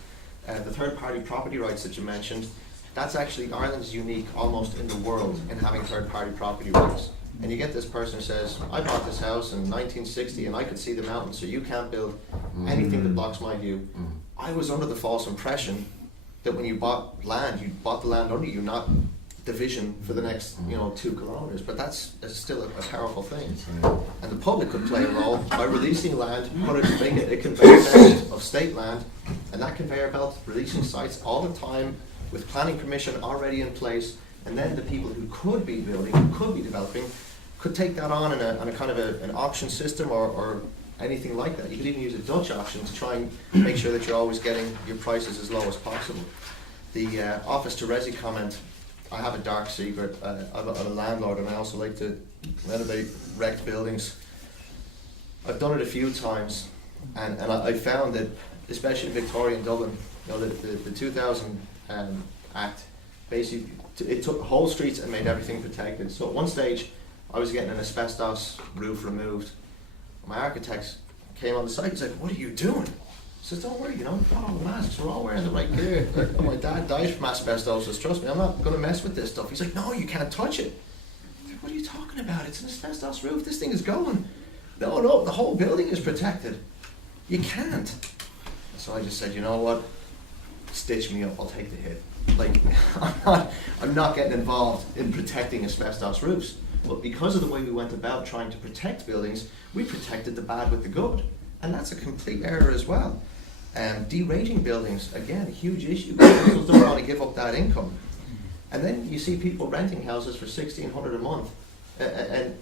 The third party property rights that you mentioned, that's actually Ireland's unique almost in the world in having third party property rights. And you get this person who says, I bought this house in 1960 and I could see the mountains, so you can't build anything that blocks my view. I was under the false impression that when you bought land, you bought the land under you, not division for the next 2 kilometres, but that's still a powerful thing. And the public could play a role by releasing land, making it a conveyor belt of state land, and that conveyor belt releasing sites all the time with planning permission already in place, and then the people who could be building, who could be developing, could take that on a kind of an auction system or anything like that. You could even use a Dutch auction to try and make sure that you're always getting your prices as low as possible. The office to resi comment, I have a dark secret. I'm a landlord, and I also like to renovate wrecked buildings. I've done it a few times, and I found that, especially in Victoria and Dublin, the 2000 Act basically, it took whole streets and made everything protected. So at one stage, I was getting an asbestos roof removed. My architect came on the site, he's like, what are you doing? I said, don't worry, you know, we've got all the masks, we're all wearing the right gear. Like, my dad died from asbestosis, trust me, I'm not going to mess with this stuff. He's like, no, you can't touch it. I said, what are you talking about? It's an asbestos roof, this thing is going. No, the whole building is protected. You can't. So I just said, you know what, stitch me up, I'll take the hit. Like, I'm not getting involved in protecting asbestos roofs. But because of the way we went about trying to protect buildings, we protected the bad with the good. And that's a complete error as well. Derating buildings, again, a huge issue. People don't want to give up that income. And then you see people renting houses for $1,600 a month. And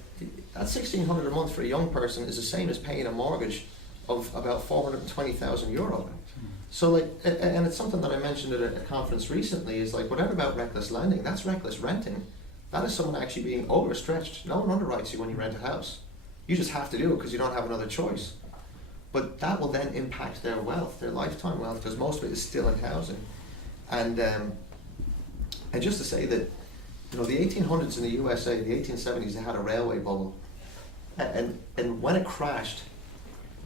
that $1,600 a month for a young person is the same as paying a mortgage of about €420,000. So like, and it's something that I mentioned at a conference recently, is like, whatever about reckless lending, that's reckless renting. That is someone actually being overstretched. No one underwrites you when you rent a house. You just have to do it because you don't have another choice. But that will then impact their wealth, their lifetime wealth, because most of it is still in housing. And just to say that, you know, the 1800s in the USA, the 1870s, they had a railway bubble. And when it crashed,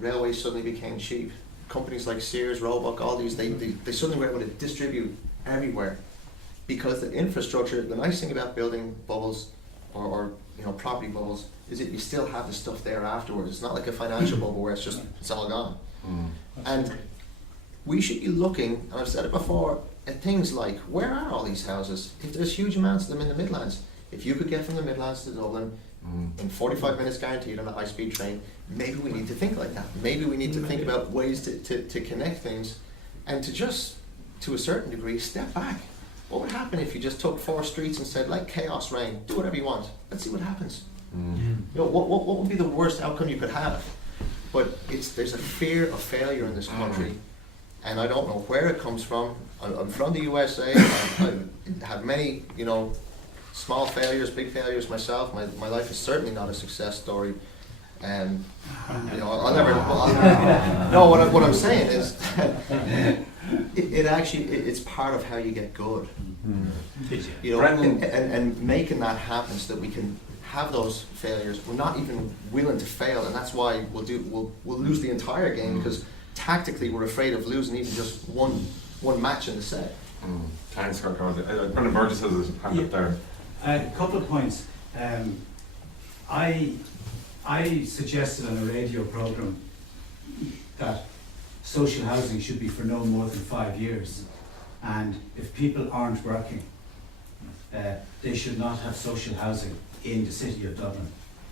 railways suddenly became cheap. Companies like Sears, Roebuck, all these, they suddenly were able to distribute everywhere. Because the infrastructure, the nice thing about building bubbles or you know, property bubbles is that you still have the stuff there afterwards. It's not like a financial bubble where it's all gone. And we should be looking, and I've said it before, at things like, where are all these houses? If there's huge amounts of them in the Midlands, if you could get from the Midlands to Dublin in 45 minutes guaranteed on a high-speed train, maybe we need to think like that. Maybe we need to think about ways to connect things, and to just, to a certain degree, step back. What would happen if you just took 4 streets and said, let chaos reign, do whatever you want, let's see what happens. You know, what would be the worst outcome you could have? But there's a fear of failure in this country, and I don't know where it comes from. I'm from the USA. I have many, you know, small failures, big failures myself. My life is certainly not a success story. You know, I'll never. No, what I'm saying is, it's part of how you get good. You know, and making that happen so that we can have those failures. We're not even willing to fail, and that's why we'll lose the entire game, because tactically we're afraid of losing even just one match in the set. Thanks, Karl. Brendan Burgess has his hand up there. A couple of points. I suggested on a radio program that social housing should be for no more than 5 years, and if people aren't working, they should not have social housing in the city of Dublin.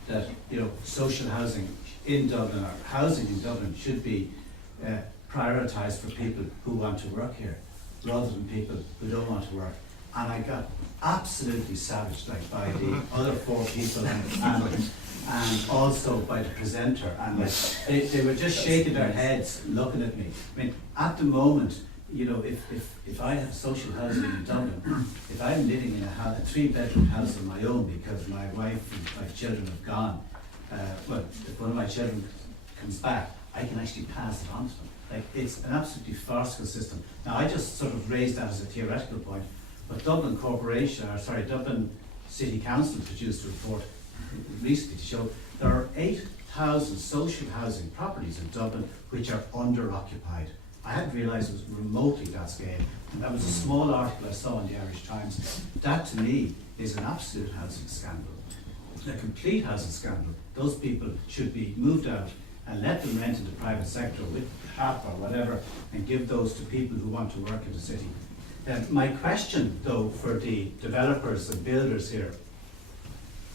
That, you know, social housing in Dublin, or housing in Dublin, should be prioritised for people who want to work here, rather than people who don't want to work. And I got absolutely savaged, like, by the other 4 people, and also by the presenter, and like, they were just shaking their heads looking at me. I mean, at the moment, you know, if I have social housing in Dublin, if I'm living in a 3-bedroom house of my own because my wife and my children have gone, well, if one of my children comes back, I can actually pass it on to them. Like, it's an absolutely farcical system. Now, I just sort of raised that as a theoretical point, but Dublin City Council produced a report recently to show there are 8,000 social housing properties in Dublin which are under-occupied. I hadn't realised it was remotely that scale, and that was a small article I saw in the Irish Times. That, to me, is an absolute housing scandal, a complete housing scandal. Those people should be moved out and let them rent in the private sector with half or whatever, and give those to people who want to work in the city. My question, though, for the developers and builders here,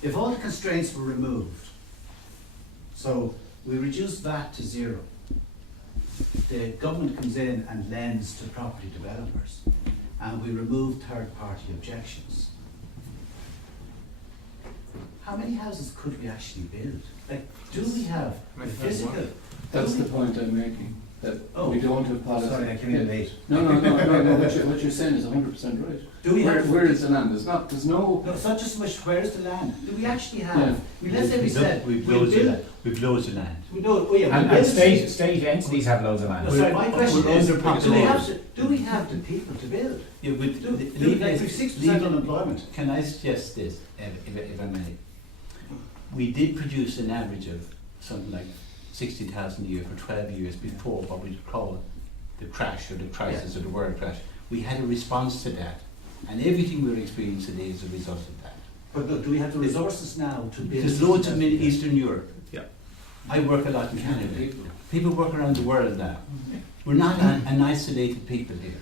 if all the constraints were removed, so we reduce VAT to 0, the government comes in and lends to property developers, and we remove third-party objections, how many houses could we actually build? Like, do we have the physical... That's the point I'm making. that Oh, we don't have policy. Sorry, I came in late. No. What you're saying is 100% right. Do we have? Where is the land? There's no. No, it's not just so much where is the land. Do we actually have? Yeah. I mean, let's say we said We've we'll loads of build. land. We've loads of land. We know. Oh yeah. And, we and build- state entities have loads of land. No, sorry, my question we're is: underpopulated. do we have the people to build? Yeah, with, Do we like 6% unemployment? Can I suggest this, if I may? We did produce an average of something like 60,000 a year for 12 years before what we call the crash or the crisis or the world crash. We had a response to that, and everything we're experiencing today is a result of that. But look, do we have the resources now to build? There's loads of 60,000 in Eastern Europe. Yeah. I work a lot in Canada. People work around the world now. We're not an isolated people here.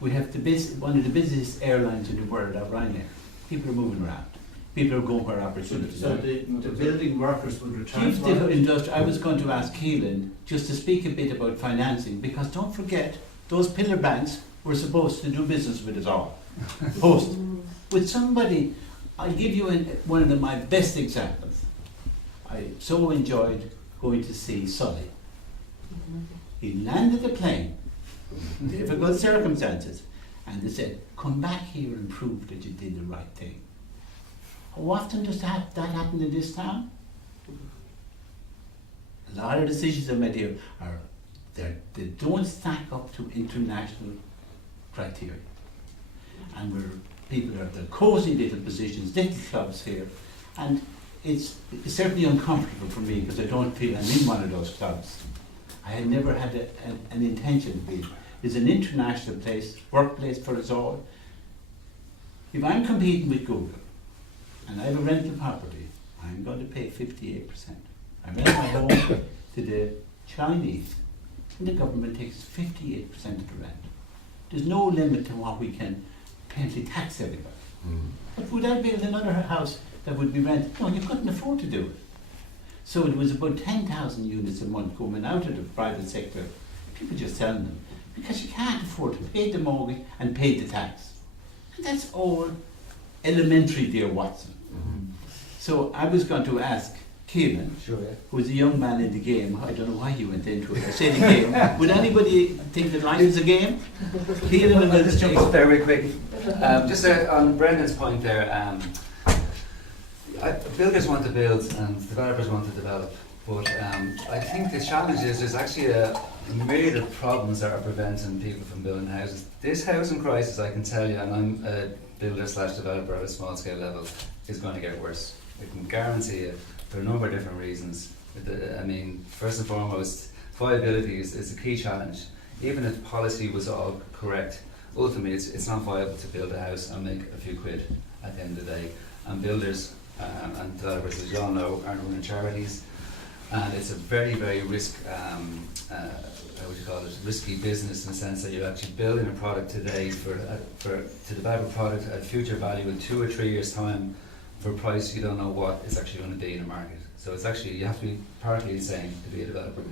We have one of the busiest airlines in the world, Ryanair. People are moving around. People are going where opportunities So are. the building workers would return Chief to work. I was going to ask Keelan just to speak a bit about financing, because don't forget, those pillar banks were supposed to do business with us all. Post. With somebody, I'll give you one of my best examples. I so enjoyed going to see Sully. He landed the plane, difficult circumstances, and they said, come back here and prove that you did the right thing. How often does that happen in this town? A lot of decisions are made here they don't stack up to international criteria. And people are at the cosy little positions, little clubs here, and it's certainly uncomfortable for me because I don't feel I'm in one of those clubs. I had never had an intention to be. It's an international place, workplace for us all. If I'm competing with Google and I have a rental property, I'm going to pay 58%. I rent my home to the Chinese, and the government takes 58% of the rent. There's no limit to what we can penalty tax everybody. But would I build another house that would be rented? No, you couldn't afford to do it. So it was about 10,000 units a month coming out of the private sector. People just selling them because you can't afford to pay the mortgage and pay the tax. And that's all elementary, dear Watson. So I was going to ask Keelan, Sure, yeah. who was a young man in the game. I don't know why you went into it. I said a game. Would anybody think that life is a game? Keelan, I'll just jump up there real quick. Just on Brendan's point there, builders want to build and developers want to develop, but I think the challenge is there's actually a myriad of problems that are preventing people from building houses. This housing crisis, I can tell you, and I'm a builder/developer at a small scale level, is going to get worse. I can guarantee you, for a number of different reasons. I mean, first and foremost, viability is a key challenge. Even if policy was all correct, ultimately it's not viable to build a house and make a few quid at the end of the day. And builders and developers, as you all know, aren't running charities, and it's a very, very how would you call it, risky business in the sense that you're actually building a product today to develop a product at future value in 2 or 3 years' time for a price you don't know what it's actually going to be in the market. So it's actually, you have to be partly insane to be a developer.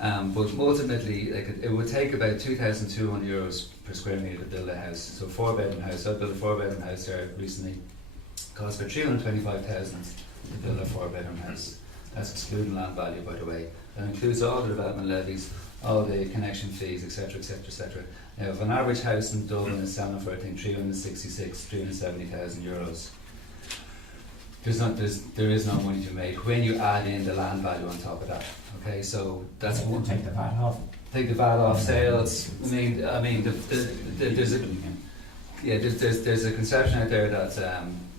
But ultimately, it would take about €2,200 per square metre to build a house. So a 4-bedroom house, I built a 4-bedroom house there recently. Cost about $325,000 to build a 4-bedroom house. That's excluding land value, by the way. That includes all the development levies, all the connection fees, etc., etc., etc. Now, if an average house in Dublin is selling for, I think, €370,000, there is no money to be made when you add in the land value on top of that. Okay, so that's We'll one. take the VAT off. Take the VAT off sales. There's a conception out there that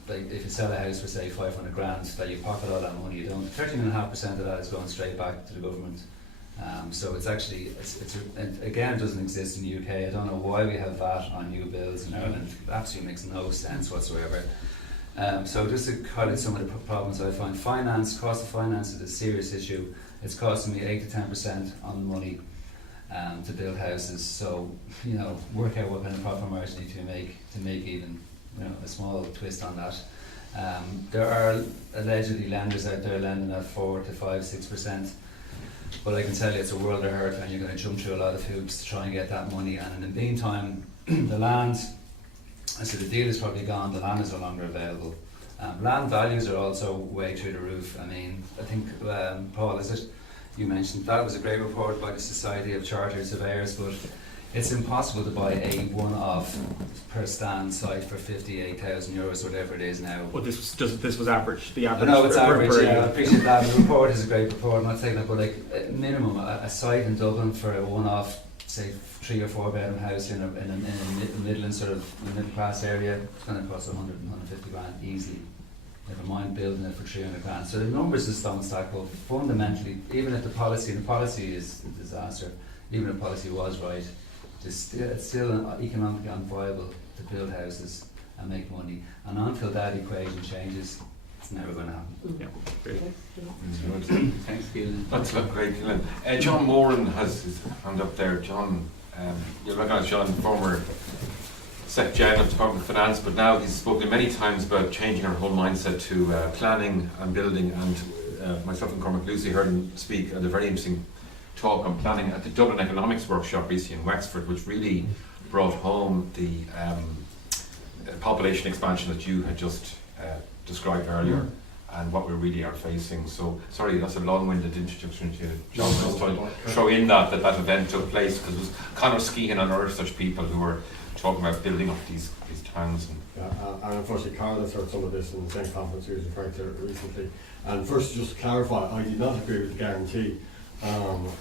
like if you sell a house for say 500 grand, that you pocket all that money. You don't. 13.5% of that is going straight back to the government. So it's actually and again, it doesn't exist in the UK. I don't know why we have VAT on new builds in Ireland. It absolutely makes no sense whatsoever. So just to highlight some of the problems I find, cost of finance is a serious issue. It's costing me 8 to 10% on the money to build houses. So work out what kind of profit margin you need to make even a small twist on that. There are allegedly lenders out there lending at 4 to 5, 6%. But I can tell you it's a world of hurt, and you're going to jump through a lot of hoops to try and get that money. And in the meantime, the land. I said the deal is probably gone, the land is no longer available. Land values are also way through the roof. I mean, I think, Paul, is it you mentioned. That was a great report by the Society of Chartered Surveyors, but it's impossible to buy a one-off per stand site for €58,000, whatever it is now. Well, this was average. The I average. know it's per average, yeah, I year. appreciate that. The report is a great report, I'm not saying that, but like minimum, a site in Dublin for a one-off, say 3 or 4 bedroom house in a Midland sort of middle class area, it's going to cost 100, 150 grand easily. Never mind building it for 300 grand. So the numbers just don't stack up. Fundamentally, even if the policy is a disaster, even if the policy was right, it's still economically unviable to build houses and make money. And until that equation changes, it's never going to happen. Yeah, great. Thanks, Keelan. That's great, Keelan. John Moran has his hand up there. John, you'll recognise John, former Secretary of Department of Finance, but now he's spoken many times about changing our whole mindset to planning and building, and myself and Cormac Lucy heard him speak at a very interesting talk on planning at the Dublin Economics Workshop recently in Wexford, which really brought home the population expansion that you had just described earlier and what we really are facing. So, sorry, that's a long-winded introduction to John. I just thought I'd throw in that event took place because it was Conor Skehan and other such people who were talking about building up these towns. And unfortunately, Karl has heard some of this in the same conference he was referring to recently. And first, just to clarify, I did not agree with the guarantee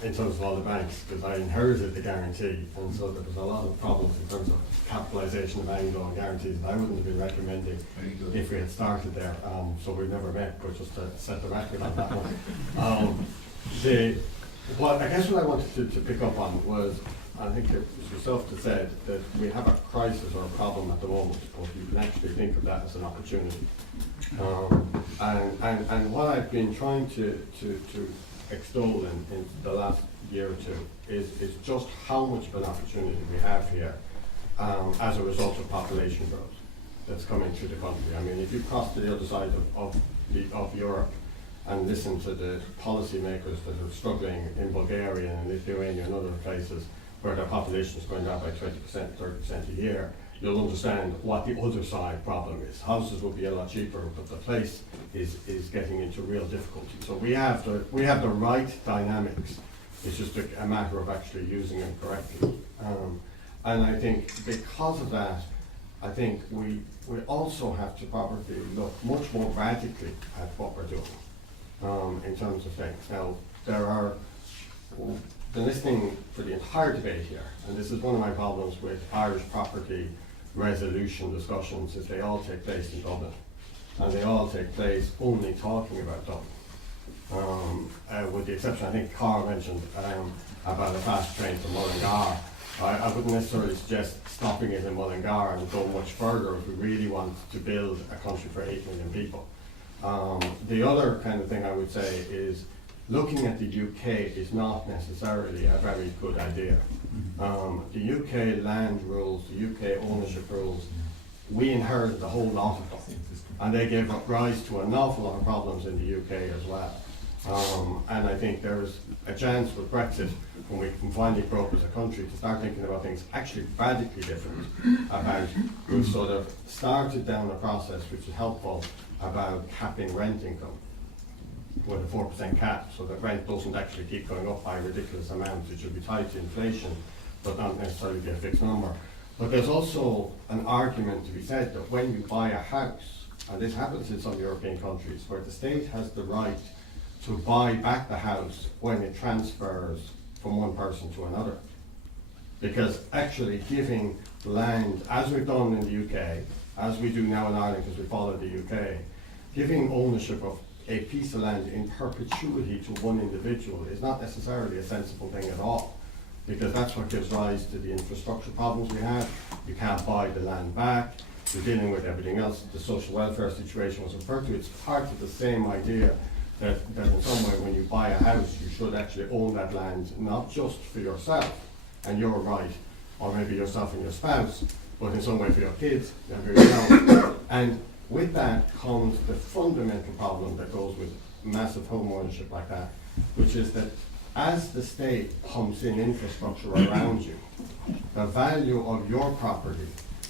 in terms of all the banks, because I inherited the guarantee, and so there was a lot of problems in terms of capitalisation of any loan guarantees, and I wouldn't have been recommending if we had started there. So we've never met, but just to set the record on that one. What I guess what I wanted to pick up on was, I think it was yourself that said that we have a crisis or a problem at the moment, but you can actually think of that as an opportunity. And what I've been trying to extol in the last year or two is just how much of an opportunity we have here as a result of population growth that's coming through the country. I mean, if you cross to the other side of Europe and listen to the policymakers that are struggling in Bulgaria and Lithuania and other places where their population is going down by 20%, 30% a year, you'll understand what the other side problem is. Houses will be a lot cheaper, but the place is getting into real difficulty. So we have the right dynamics. It's just a matter of actually using them correctly. And I think because of that, I think we also have to probably look much more radically at what we're doing in terms of things. Now, been listening for the entire debate here, and this is one of my problems with Irish property resolution discussions, is they all take place in Dublin, and they all take place only talking about Dublin. With the exception, I think Karl mentioned about a fast train from Mullingar. I wouldn't necessarily suggest stopping it in Mullingar and go much further if we really want to build a country for 8 million people. The other kind of thing I would say is looking at the UK is not necessarily a very good idea. The UK land rules, the UK ownership rules, we inherited the whole lot of them, and they gave rise to an awful lot of problems in the UK as well. And I think there is a chance with Brexit, when we can finally grow up as a country, to start thinking about things actually radically different. We've sort of started down a process which is helpful about capping rent income with a 4% cap, so that rent doesn't actually keep going up by ridiculous amounts. It should be tied to inflation, but not necessarily be a fixed number. But there's also an argument to be said that when you buy a house, and this happens in some European countries, where the state has the right to buy back the house when it transfers from one person to another. Because actually giving land, as we've done in the UK, as we do now in Ireland because we follow the UK, giving ownership of a piece of land in perpetuity to one individual is not necessarily a sensible thing at all, because that's what gives rise to the infrastructure problems we have. You can't buy the land back, you're dealing with everything else. The social welfare situation was referred to. It's part of the same idea that in some way when you buy a house you should actually own that land, not just for yourself and your right, or maybe yourself and your spouse, but in some way for your kids and for yourself. And with that comes the fundamental problem that goes with massive home ownership like that, which is that as the state pumps in infrastructure around you, the value of your property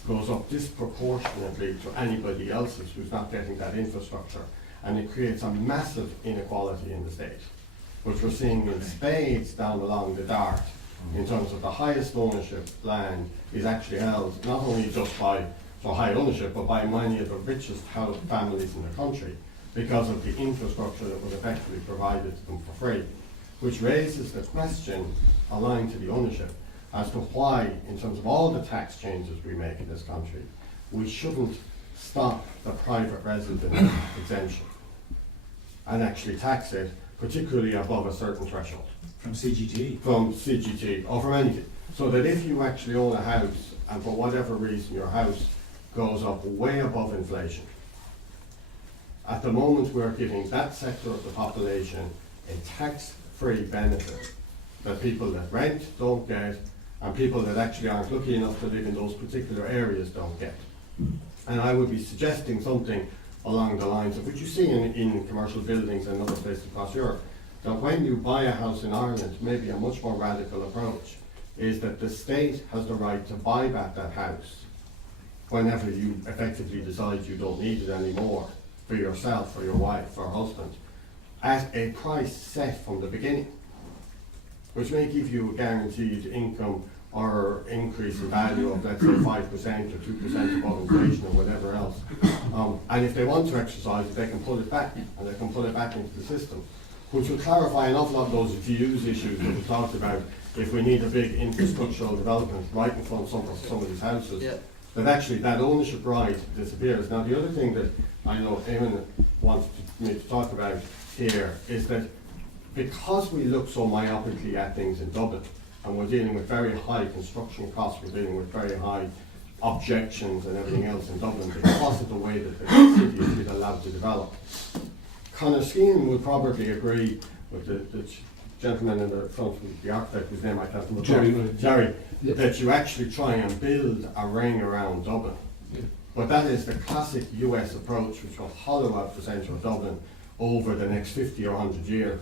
goes up disproportionately to anybody else's who's not getting that infrastructure, and it creates a massive inequality in the state. which we're seeing in spades down along the Dart, in terms of the highest ownership land is actually held not only just by for high ownership, but by many of the richest families in the country, because of the infrastructure that was effectively provided to them for free, which raises the question aligned to the ownership as to why, in terms of all the tax changes we make in this country, we shouldn't stop the private resident exemption and actually tax it, particularly above a certain threshold. From CGT? From CGT or from anything. So that if you actually own a house and for whatever reason your house goes up way above inflation, at the moment we're giving that sector of the population a tax-free benefit that people that rent don't get and people that actually aren't lucky enough to live in those particular areas don't get. And I would be suggesting something along the lines of what you see in commercial buildings and other places across Europe, that when you buy a house in Ireland, maybe a much more radical approach is that the state has the right to buy back that house whenever you effectively decide you don't need it anymore for yourself, for your wife, or husband, at a price set from the beginning, which may give you a guaranteed income or increase in value of, let's say, 5% or 2% above inflation or whatever else. And if they want to exercise it, they can pull it back, and they can pull it back into the system, which will clarify an awful lot of those views issues that we talked about. If we need a big infrastructural development right in front of some of these houses, Yeah. that actually that ownership right disappears. Now, the other thing that I know Eamon wants me to talk about here is that because we look so myopically at things in Dublin, and we're dealing with very high construction costs, we're dealing with very high objections and everything else in Dublin because of the way that the city has been allowed to develop. Connor Skeen would probably agree with the gentleman in the front, the architect whose name I can't remember. Jerry, Yeah. that you actually try and build a ring around Dublin. Yeah. But that is the classic US approach, which will hollow out the centre of Dublin over the next 50 or 100 years,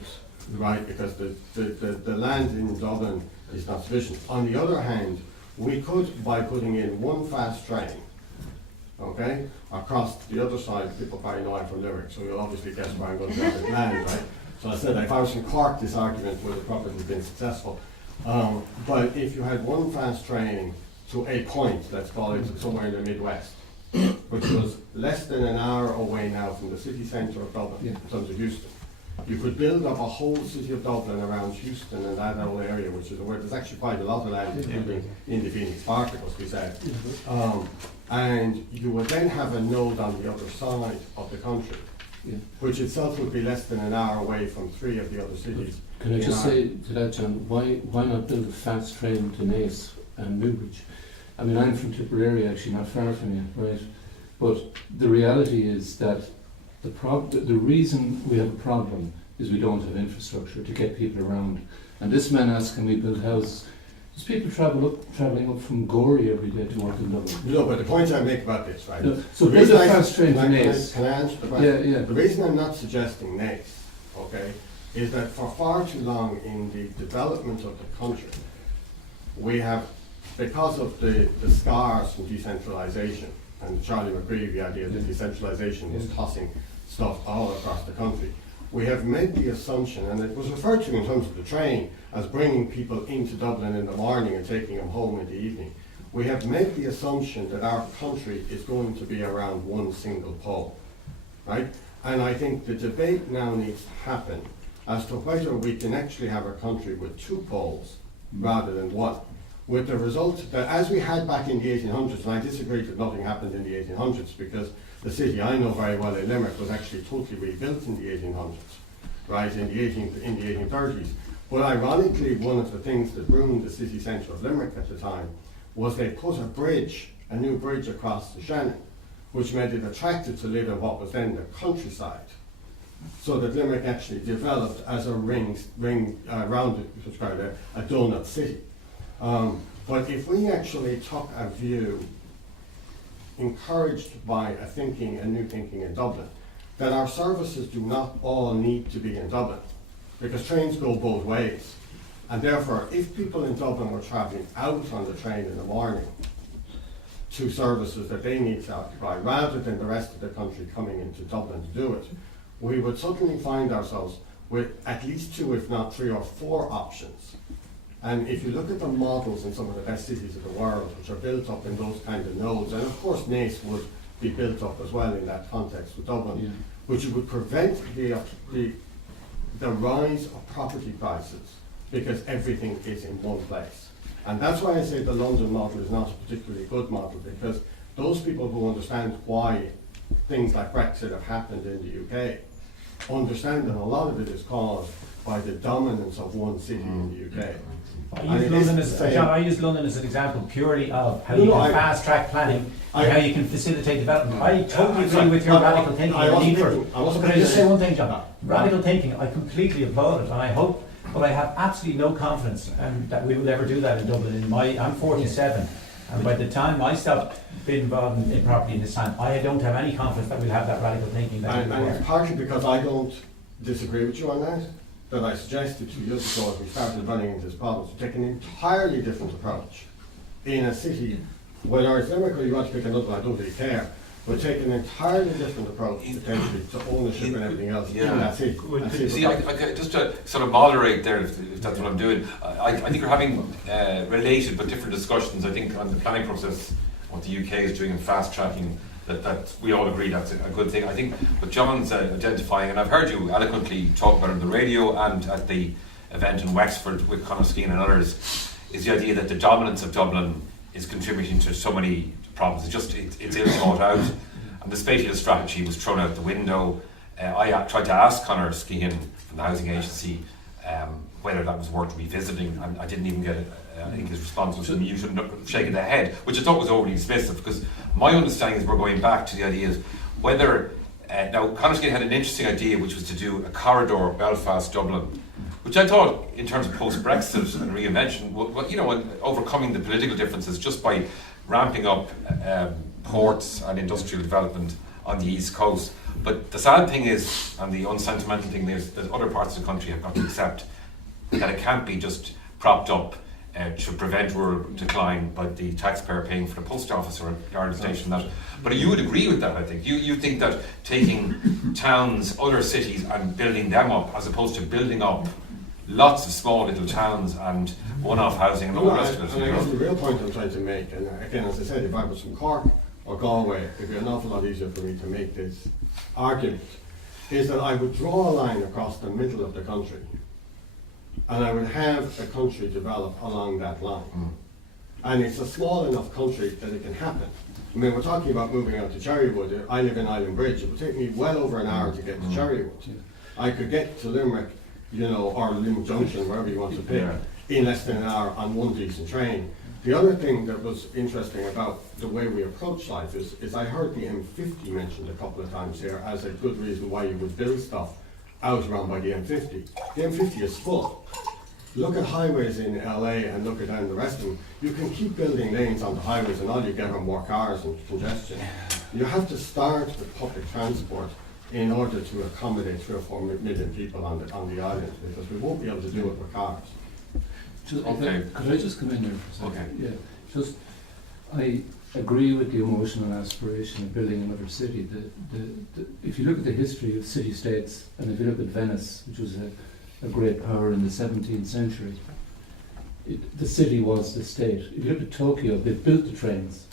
right? Because the land in Dublin is not sufficient. On the other hand, we could, by putting in one fast train, okay, across the other side, people probably know I'm from Limerick, so you'll obviously guess where I'm going to get the land, right? So I said, if I was from Cork, this argument would have probably been successful. But if you had one fast train to a point, let's call it somewhere in the Midwest, which was less than an hour away now from the city centre of Dublin, Yeah. in terms of Houston, you could build up a whole city of Dublin around Houston and that whole area, which is where there's actually quite a lot of land in the Phoenix Park, it must be said. And you would then have a node on the other side of the country, Yeah. which itself would be less than an hour away from 3 of the other cities. Can I in just Ireland. say to that, John, why not build a fast train to Naas and Newbridge? I mean, I'm from Tipperary, actually, not far from you, right? But the reality is that the reason we have a problem is we don't have infrastructure to get people around. And this man asks, can we build houses? There's people travelling up from Gorey every day to work in Dublin. No, but the point I make about this, right? No, so the build reason a I- fast train to can I- Naas. Can I answer the question? Yeah, yeah. The reason I'm not suggesting Naas, okay, is that for far too long in the development of the country, we have, because of the scars from decentralisation, and the Charlie McGreevy idea that decentralisation was tossing stuff all across the country, we have made the assumption, and it was referred to in terms of the train, as bringing people into Dublin in the morning and taking them home in the evening. We have made the assumption that our country is going to be around one single pole, right? And I think the debate now needs to happen as to whether we can actually have a country with 2 poles rather than 1. With the result that, as we had back in the 1800s, and I disagree that nothing happened in the 1800s, because the city I know very well in Limerick was actually totally rebuilt in the 1800s, right, in the 1830s. But ironically, one of the things that ruined the city centre of Limerick at the time was they put a new bridge across the Shannon, which made it attractive to live in what was then the countryside. So that Limerick actually developed as a rounded, a donut city. But if we actually took a view, encouraged by a new thinking in Dublin, that our services do not all need to be in Dublin, because trains go both ways. And therefore, if people in Dublin were travelling out on the train in the morning to services that they need to occupy, rather than the rest of the country coming into Dublin to do it, we would suddenly find ourselves with at least 2, if not 3 or 4 options. And if you look at the models in some of the best cities of the world, which are built up in those kind of nodes, and of course Naas would be built up as well in that context with Dublin, which would prevent the rise of property prices because everything is in one place. And that's why I say the London model is not a particularly good model, because those people who understand why things like Brexit have happened in the UK understand that a lot of it is caused by the dominance of one city in the UK. I use London as an example purely of how you can fast track planning and how you can facilitate development. I totally agree with your radical thinking. Can I just say one thing, John? Radical thinking, I completely applaud it, and I hope, but I have absolutely no confidence that we will ever do that in Dublin. I'm 47, and by the time I stop being involved in property in this time, I don't have any confidence that we'll have that radical thinking. And it's partly because I don't disagree with you on that I suggested 2 years ago as we started running into this problem, to take an entirely different approach in a city, whether it's Limerick or you want to pick another one, I don't really care, but take an entirely different approach potentially to ownership and everything else in that city. See, just to sort of moderate there, if that's what I'm doing, I think you're having related but different discussions. I think on the planning process, what the UK is doing in fast tracking, that we all agree that's a good thing. I think what John's identifying, and I've heard you eloquently talk about it on the radio and at the event in Wexford with Conor Skeen and others, is the idea that the dominance of Dublin is contributing to so many problems. It's ill thought out, and the spatial strategy was thrown out the window. I tried to ask Conor Skeen from the housing agency whether that was worth revisiting, and I didn't even get it. I think his response was you should shaking the head, which I thought was overly dismissive, because my understanding is we're going back to the idea is whether now Conor Skeen had an interesting idea, which was to do a corridor Belfast-Dublin, which I thought in terms of post-Brexit and reinvention, and overcoming the political differences just by ramping up ports and industrial development on the East Coast. But the sad thing is, and the unsentimental thing is, that other parts of the country have got to accept that it can't be just propped up to prevent rural decline by the taxpayer paying for the post office or yard station. But you would agree with that, I think. You think that taking towns, other cities, and building them up, as opposed to building up lots of small little towns and one-off housing and all the rest of it. I guess the real point I'm trying to make, and again, as I said, if I was from Cork or Galway, it'd be an awful lot easier for me to make this argument, is that I would draw a line across the middle of the country, and I would have a country develop along that line. And it's a small enough country that it can happen. I mean, we're talking about moving out to Cherrywood. I live in Island Bridge. It would take me well over an hour to get to Cherrywood. I could get to Limerick, or Limerick Junction, wherever you want to pick, in less than an hour on one decent train. The other thing that was interesting about the way we approach life is I heard the M50 mentioned a couple of times here as a good reason why you would build stuff out around by the M50. The M50 is full. Look at highways in LA and look at down the rest of them. You can keep building lanes on the highways and all you get are more cars and congestion. You have to start with public transport in order to accommodate 3 or 4 million people on the island, because we won't be able to do it with cars. Could I just come in there for a second? Yeah. I agree with the emotional aspiration of building another city. If you look at the history of city-states, and if you look at Venice, which was a great power in the 17th century, the city was the state. If you look at Tokyo, they built the trains.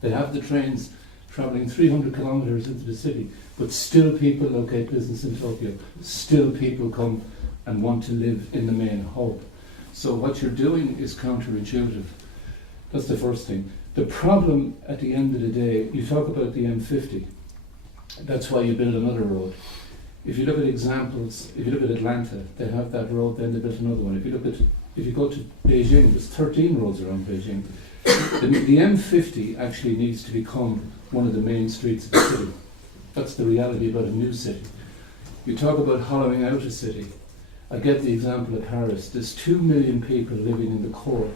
They have the trains travelling 300 kilometres into the city, but still people locate business in Tokyo. Still people come and want to live in the main hub. So what you're doing is counterintuitive. That's the first thing. The problem at the end of the day, you talk about the M50. That's why you build another road. If you look at examples, if you look at Atlanta, they have that road, then they built another one. If you go to Beijing, there's 13 roads around Beijing. The M50 actually needs to become one of the main streets of the city. That's the reality about a new city. You talk about hollowing out a city. I get the example of Paris. There's 2 million people living in the core.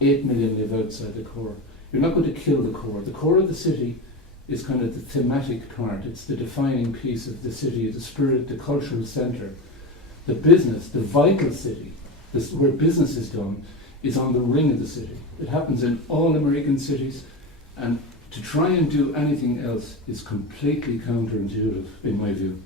8 million live outside the core. You're not going to kill the core. The core of the city is kind of the thematic part. It's the defining piece of the city, the spirit, the cultural centre. The business, the vital city, where business is done, is on the ring of the city. It happens in all American cities, and to try and do anything else is completely counterintuitive, in my view.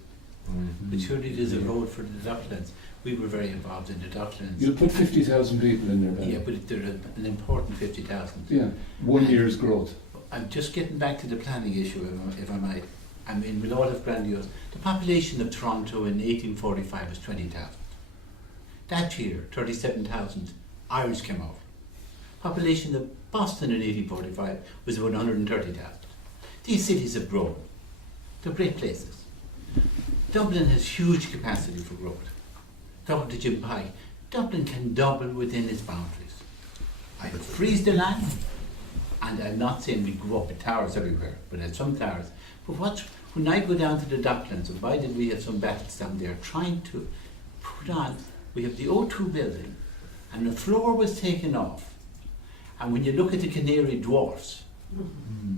But surely there's a road for the docklands. We were very involved in the docklands. You'll put 50,000 people in there, Ben. Yeah, but they're an important 50,000. Yeah, 1 year's growth. I'm just getting back to the planning issue, if I might. I mean, with all of grandiose, the population of Toronto in 1845 was 20,000. That year, 37,000 Irish came over. Population of Boston in 1845 was about 130,000. These cities have grown. They're great places. Dublin has huge capacity for growth. Talking to Jim Pye, Dublin can double within its boundaries. I could freeze the land, and I'm not saying we grow up with towers everywhere, but at some towers. But when I go down to the Docklands, and why did we have some battles down there trying to put on, we have the O2 building, and the floor was taken off. And when you look at the Canary Dwarfs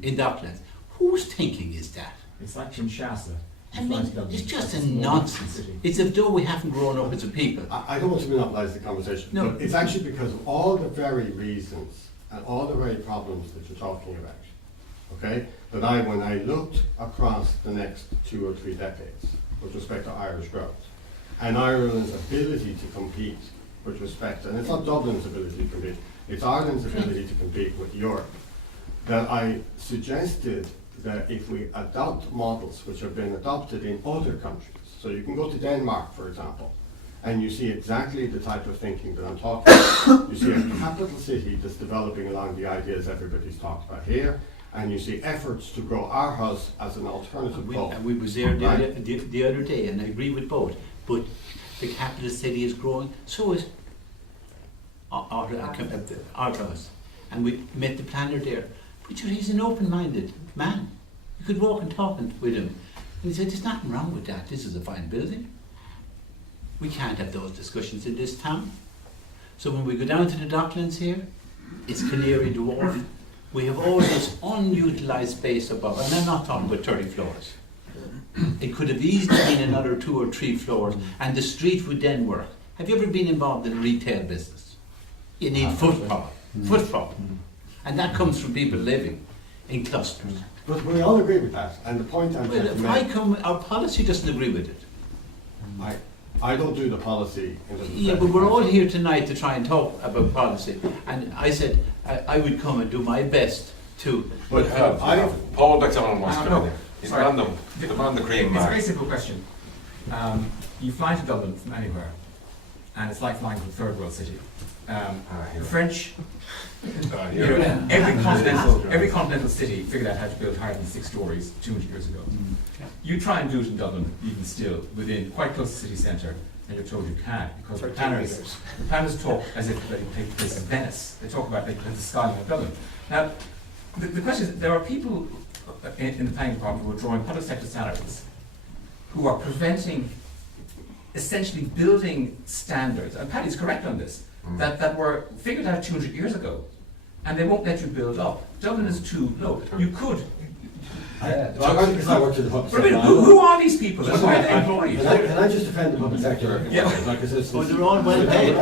in Docklands, whose thinking is that? It's like Kinshasa. I mean, it's just a nonsense. It's as though we haven't grown up as a people. I don't want to monopolise the conversation, No. but it's actually because of all the very reasons and all the very problems that you're talking about, okay, that when I looked across the next 2 or 3 decades with respect to Irish growth and Ireland's ability to compete with respect, and it's not Dublin's ability to compete, it's Ireland's ability to compete with Europe, that I suggested that if we adopt models which have been adopted in other countries, so you can go to Denmark, for example, and you see exactly the type of thinking that I'm talking about. You see a capital city that's developing along the ideas everybody's talked about here, and you see efforts to grow our house as an alternative goal. And we was there Right? the other day, and I agree with both. But the capital city is growing, so is our house. And we met the planner there. But he's an open-minded man. You could walk and talk with him. And he said, there's nothing wrong with that. This is a fine building. We can't have those discussions in this town. So when we go down to the Docklands here, it's Canary Dwarf. We have all this unutilised space above, and I'm not talking about 30 floors. It could have easily been another 2 or 3 floors, and the street would then work. Have you ever been involved in retail business? You need footfall. And that comes from people living in clusters. But we all agree with that, and the point I'm trying to make, Our policy doesn't agree with it. I don't do the policy in the Yeah, but we're all here tonight to try and talk about policy. And I said I would come and do my best to. But Paul McDonald wants to no, come in. He's sorry. random. Demand the cream. It's a very simple question. You fly to Dublin from anywhere, and it's like flying to a third world city. The French, you know, every continental city figured out how to build higher than 6 stories 200 years ago. You try and do it in Dublin, even still, within quite close to the city centre, and you're told you can't, because the planners talk as if they take place in Venice. They talk about the skyline of Dublin. Now, the question is, there are people in the planning department who are drawing public sector salaries, who are preventing essentially building standards, and Paddy's correct on this, that were figured out 200 years ago, and they won't let you build up. Dublin is too low. You could. because I work in the public But sector. who are these people? And why are they employed? Can I just defend the public sector? Yeah. Like this is, They're all well paid.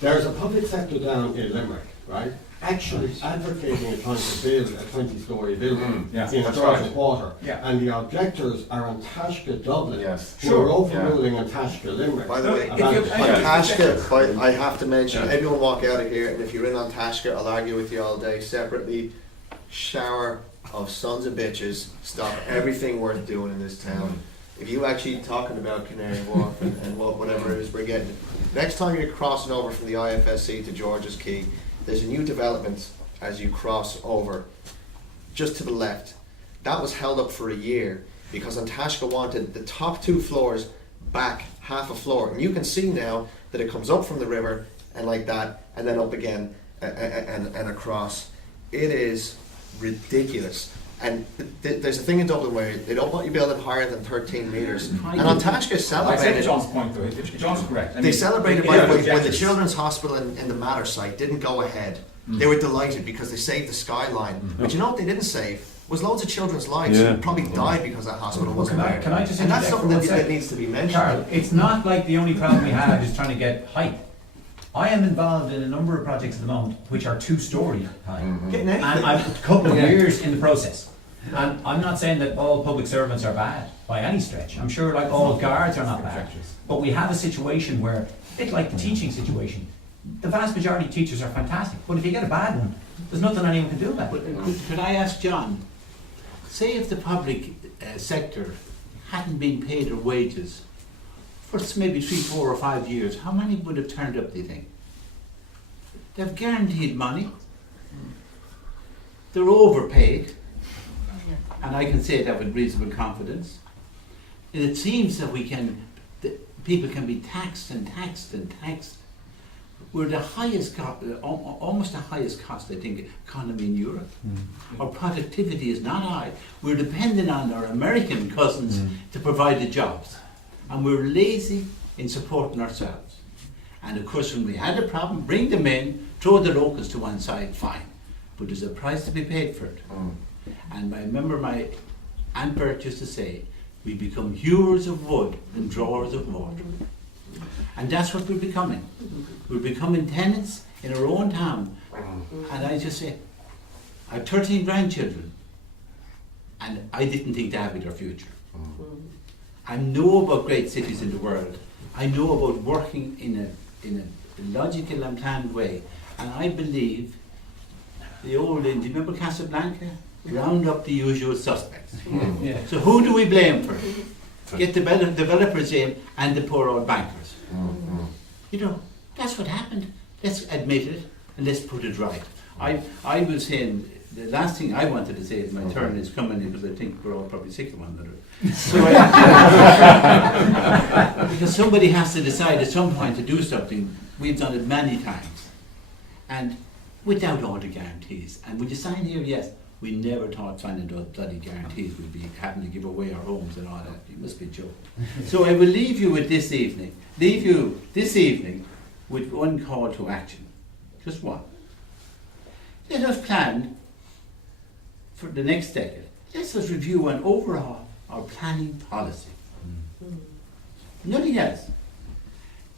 There's a public sector down in Limerick, right? Actually advocating and trying to build a 20-storey building Yeah. in a That's Georgia right. quarter. Yeah. And the objectors are on Tashka Dublin, Yes. who are overruling on Tashka Limerick. By the way, If you- on Tashka, I have to mention, everyone walk out of here, and if you're in on Tashka, I'll argue with you all day separately. Shower of sons of bitches, stop everything worth doing in this town. If you actually talking about Canary Wharf and whatever it is we're getting, next time you're crossing over from the IFSC to George's Quay, there's a new development as you cross over, just to the left. That was held up for a year because Antashka wanted the top 2 floors back half a floor, and you can see now that it comes up from the river and like that, and then up again and across. It is ridiculous. And there's a thing in Dublin where they don't want you building higher than 13 metres. And Antashka I take celebrated. John's point though. John's correct. I They mean, celebrated it- by it- when the objectives. Children's Hospital in the Matter site didn't go ahead. They were delighted because they saved the skyline. But you know what they didn't save? Was loads of children's lives who probably died because that hospital wasn't there. Can I just and that's interject something for that, one that sec? needs to be mentioned. Karl, it's not like the only problem we have is trying to get height. I am involved in a number of projects at the moment which are 2-storey high. Getting And anything. I'm a couple of years in the process. And I'm not saying that all public servants are bad by any stretch. I'm sure like all guards are not bad. But we have a situation where, a bit like the teaching situation, the vast majority of teachers are fantastic. But if you get a bad one, there's nothing anyone can do about it. Could I ask John, say if the public sector hadn't been paid their wages for maybe 3, 4 or 5 years, how many would have turned up, do you think? They've guaranteed money. They're overpaid. And I can say that with reasonable confidence. And it seems that people can be taxed and taxed and taxed. We're the highest, almost the highest cost, I think, economy in Europe. Our productivity is not high. We're dependent on our American cousins to provide the jobs. And we're lazy in supporting ourselves. And of course, when we had a problem, bring them in, throw the locals to one side, fine. But there's a price to be paid for it. And I remember my Aunt Bert used to say, we become hewers of wood and drawers of water. And that's what we're becoming. We're becoming tenants in our own town. And I just say, I have 13 grandchildren, and I didn't think that would be their future. I know about great cities in the world. I know about working in a logical and planned way. And I believe the old, do you remember Casablanca? Round up the usual suspects. So who do we blame for it? Get the developers in and the poor old bankers. You know, that's what happened. Let's admit it and let's put it right. I was saying, the last thing I wanted to say is my turn is coming in because I think we're all probably sick of one another. So because somebody has to decide at some point to do something. We've done it many times. And without all the guarantees. And would you sign here? Yes. We never thought signing those bloody guarantees we'd be having to give away our homes and all that. You must be joking. So I will leave you with this evening. With one call to action. Just one. Let us plan for the next decade. Let us review and overhaul our planning policy. Nothing else.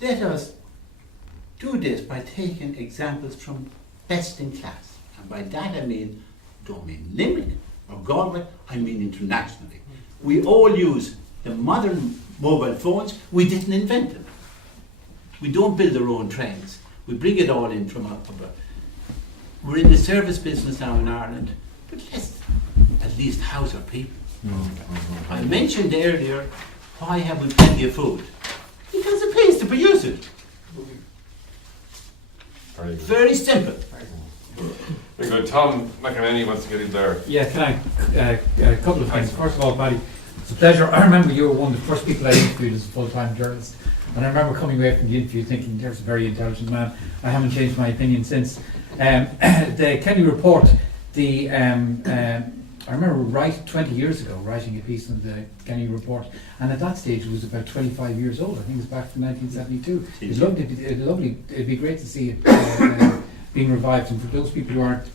Let us do this by taking examples from best in class. And by that I don't mean Limerick or Galway, I mean internationally. We all use the modern mobile phones. We didn't invent them. We don't build our own trains. We bring it all in from up above. We're in the service business now in Ireland, but let's at least house our people. I mentioned earlier, why have we plenty of food? Because it pays to produce it. Very simple. Very good. Tom McEnany wants to get in there. Yeah, can I? A couple of things. First of all, Paddy, it's a pleasure. I remember you were one of the first people I interviewed as a full-time journalist. And I remember coming away from the interview thinking, there's a very intelligent man. I haven't changed my opinion since. The Kenny report, I remember 20 years ago writing a piece on the Kenny report, and at that stage it was about 25 years old. I think it was back from 1972. It'd be great to see it being revived. And for those people who aren't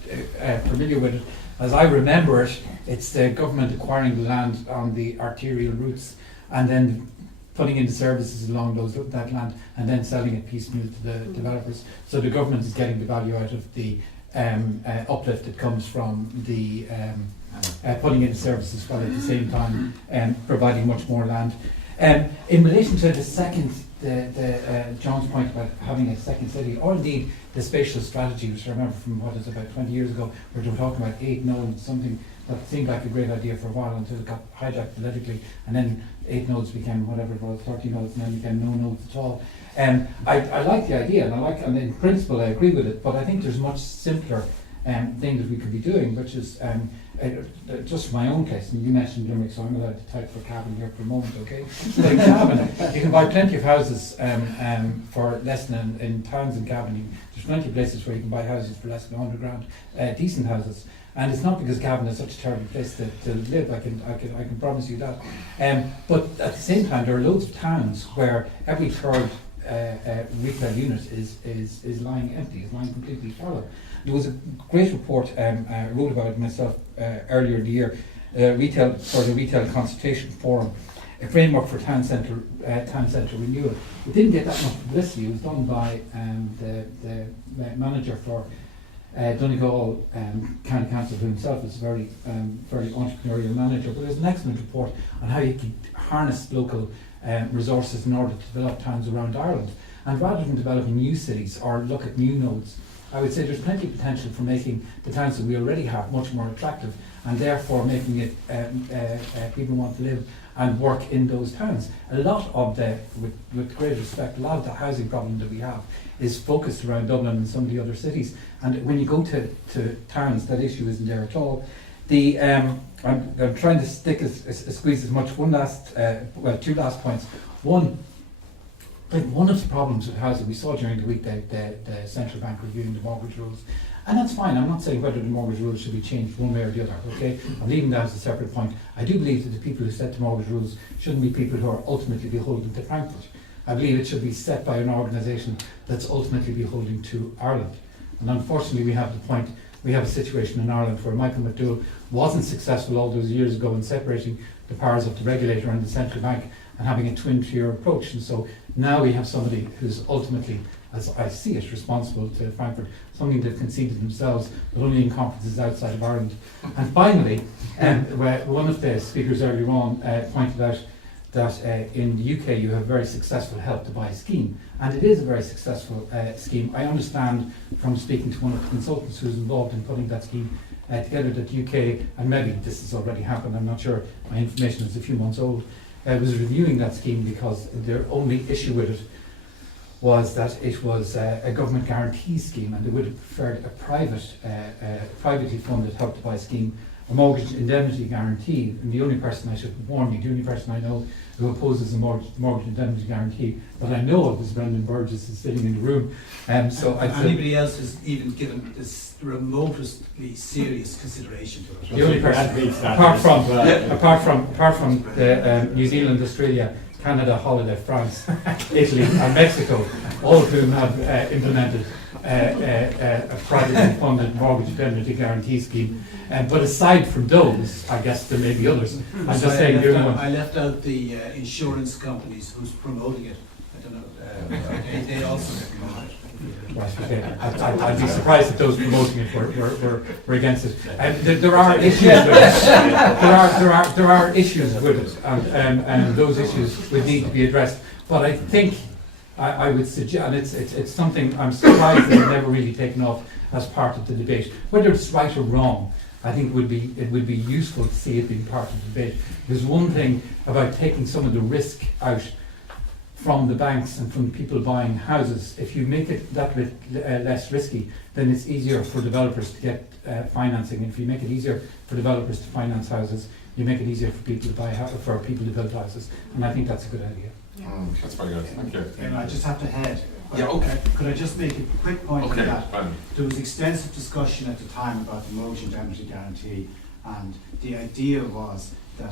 familiar with it, as I remember it, it's the government acquiring the land on the arterial routes and then putting in the services along that land and then selling it piecemeal to the developers. So the government is getting the value out of the uplift that comes from the putting in the services while at the same time providing much more land. In relation to the second, John's point about having a second city, or indeed the spatial strategy, which I remember from what is about 20 years ago, where they were talking about 8 nodes, something that seemed like a great idea for a while until it got hijacked politically, and then 8 nodes became whatever it was, 30 nodes, and then became no nodes at all. I like the idea, and in principle I agree with it, but I think there's a much simpler thing that we could be doing, which is just for my own case, and you mentioned Limerick, so I'm allowed to type for Cavan here for a moment, okay? Like Cavan, you can buy plenty of houses for less than, in towns in Cavan, there's plenty of places where you can buy houses for less than 100 grand, decent houses. And it's not because Cavan is such a terrible place to live, I can promise you that. But at the same time, there are loads of towns where every third retail unit is lying empty, is lying completely fallow. There was a great report I wrote about it myself earlier in the year, for the Retail Consultation Forum, a framework for town centre renewal. It didn't get that much publicity. It was done by the manager for Donegal County Council himself is a very entrepreneurial manager, but there's an excellent report on how you can harness local resources in order to develop towns around Ireland. And rather than developing new cities or look at new nodes, I would say there's plenty of potential for making the towns that we already have much more attractive, and therefore making it people want to live and work in those towns. A lot of with great respect, a lot of the housing problem that we have is focused around Dublin and some of the other cities. And when you go to towns, that issue isn't there at all. I'm trying to squeeze as much. Two last points. One of the problems with housing, we saw during the week the central bank reviewing the mortgage rules, and that's fine. I'm not saying whether the mortgage rules should be changed one way or the other. Okay, I'm leaving that as a separate point. I do believe that the people who set the mortgage rules shouldn't be people who are ultimately beholden to Frankfurt. I believe it should be set by an organisation that's ultimately beholden to Ireland. And unfortunately, we have a situation in Ireland where Michael McDowell wasn't successful all those years ago in separating the powers of the regulator and the central bank and having a twin-tier approach. And so now we have somebody who's ultimately, as I see it, responsible to Frankfurt, something they've conceded themselves, but only in conferences outside of Ireland. And finally, one of the speakers earlier on pointed out that in the UK you have a very successful Help to Buy scheme, and it is a very successful scheme. I understand from speaking to one of the consultants who's involved in putting that scheme together that the UK, and maybe this has already happened, I'm not sure, my information is a few months old, was reviewing that scheme because their only issue with it was that it was a government guarantee scheme, and they would have preferred a privately funded Help to Buy scheme, a mortgage indemnity guarantee. And the only person, I should warn you, the only person I know who opposes a mortgage indemnity guarantee that I know of is Brendan Burgess, is sitting in the room. So anybody else has even given this remotely serious consideration to it? The only person, apart from the New Zealand, Australia, Canada, Holiday, France, Italy and Mexico, all of whom have implemented a privately funded mortgage indemnity guarantee scheme. But aside from those, I guess there may be others. I'm just saying I left out the insurance companies who's promoting it. I don't know. They also get promoted. Right, okay. I'd be surprised if those promoting it were against it. There are issues with it. There are issues with it, and those issues would need to be addressed. But I think I would suggest, and it's something I'm surprised that it's never really taken off as part of the debate. Whether it's right or wrong, I think it would be useful to see it being part of the debate. There's one thing about taking some of the risk out from the banks and from people buying houses. If you make it that bit less risky, then it's easier for developers to get financing. If you make it easier for developers to finance houses, you make it easier for people to to build houses, and I think that's a good idea. That's very good. Thank you. And I just have to head. Yeah, okay. Could I just make a quick point on that? Fine. There was extensive discussion at the time about the mortgage indemnity guarantee, and the idea was that,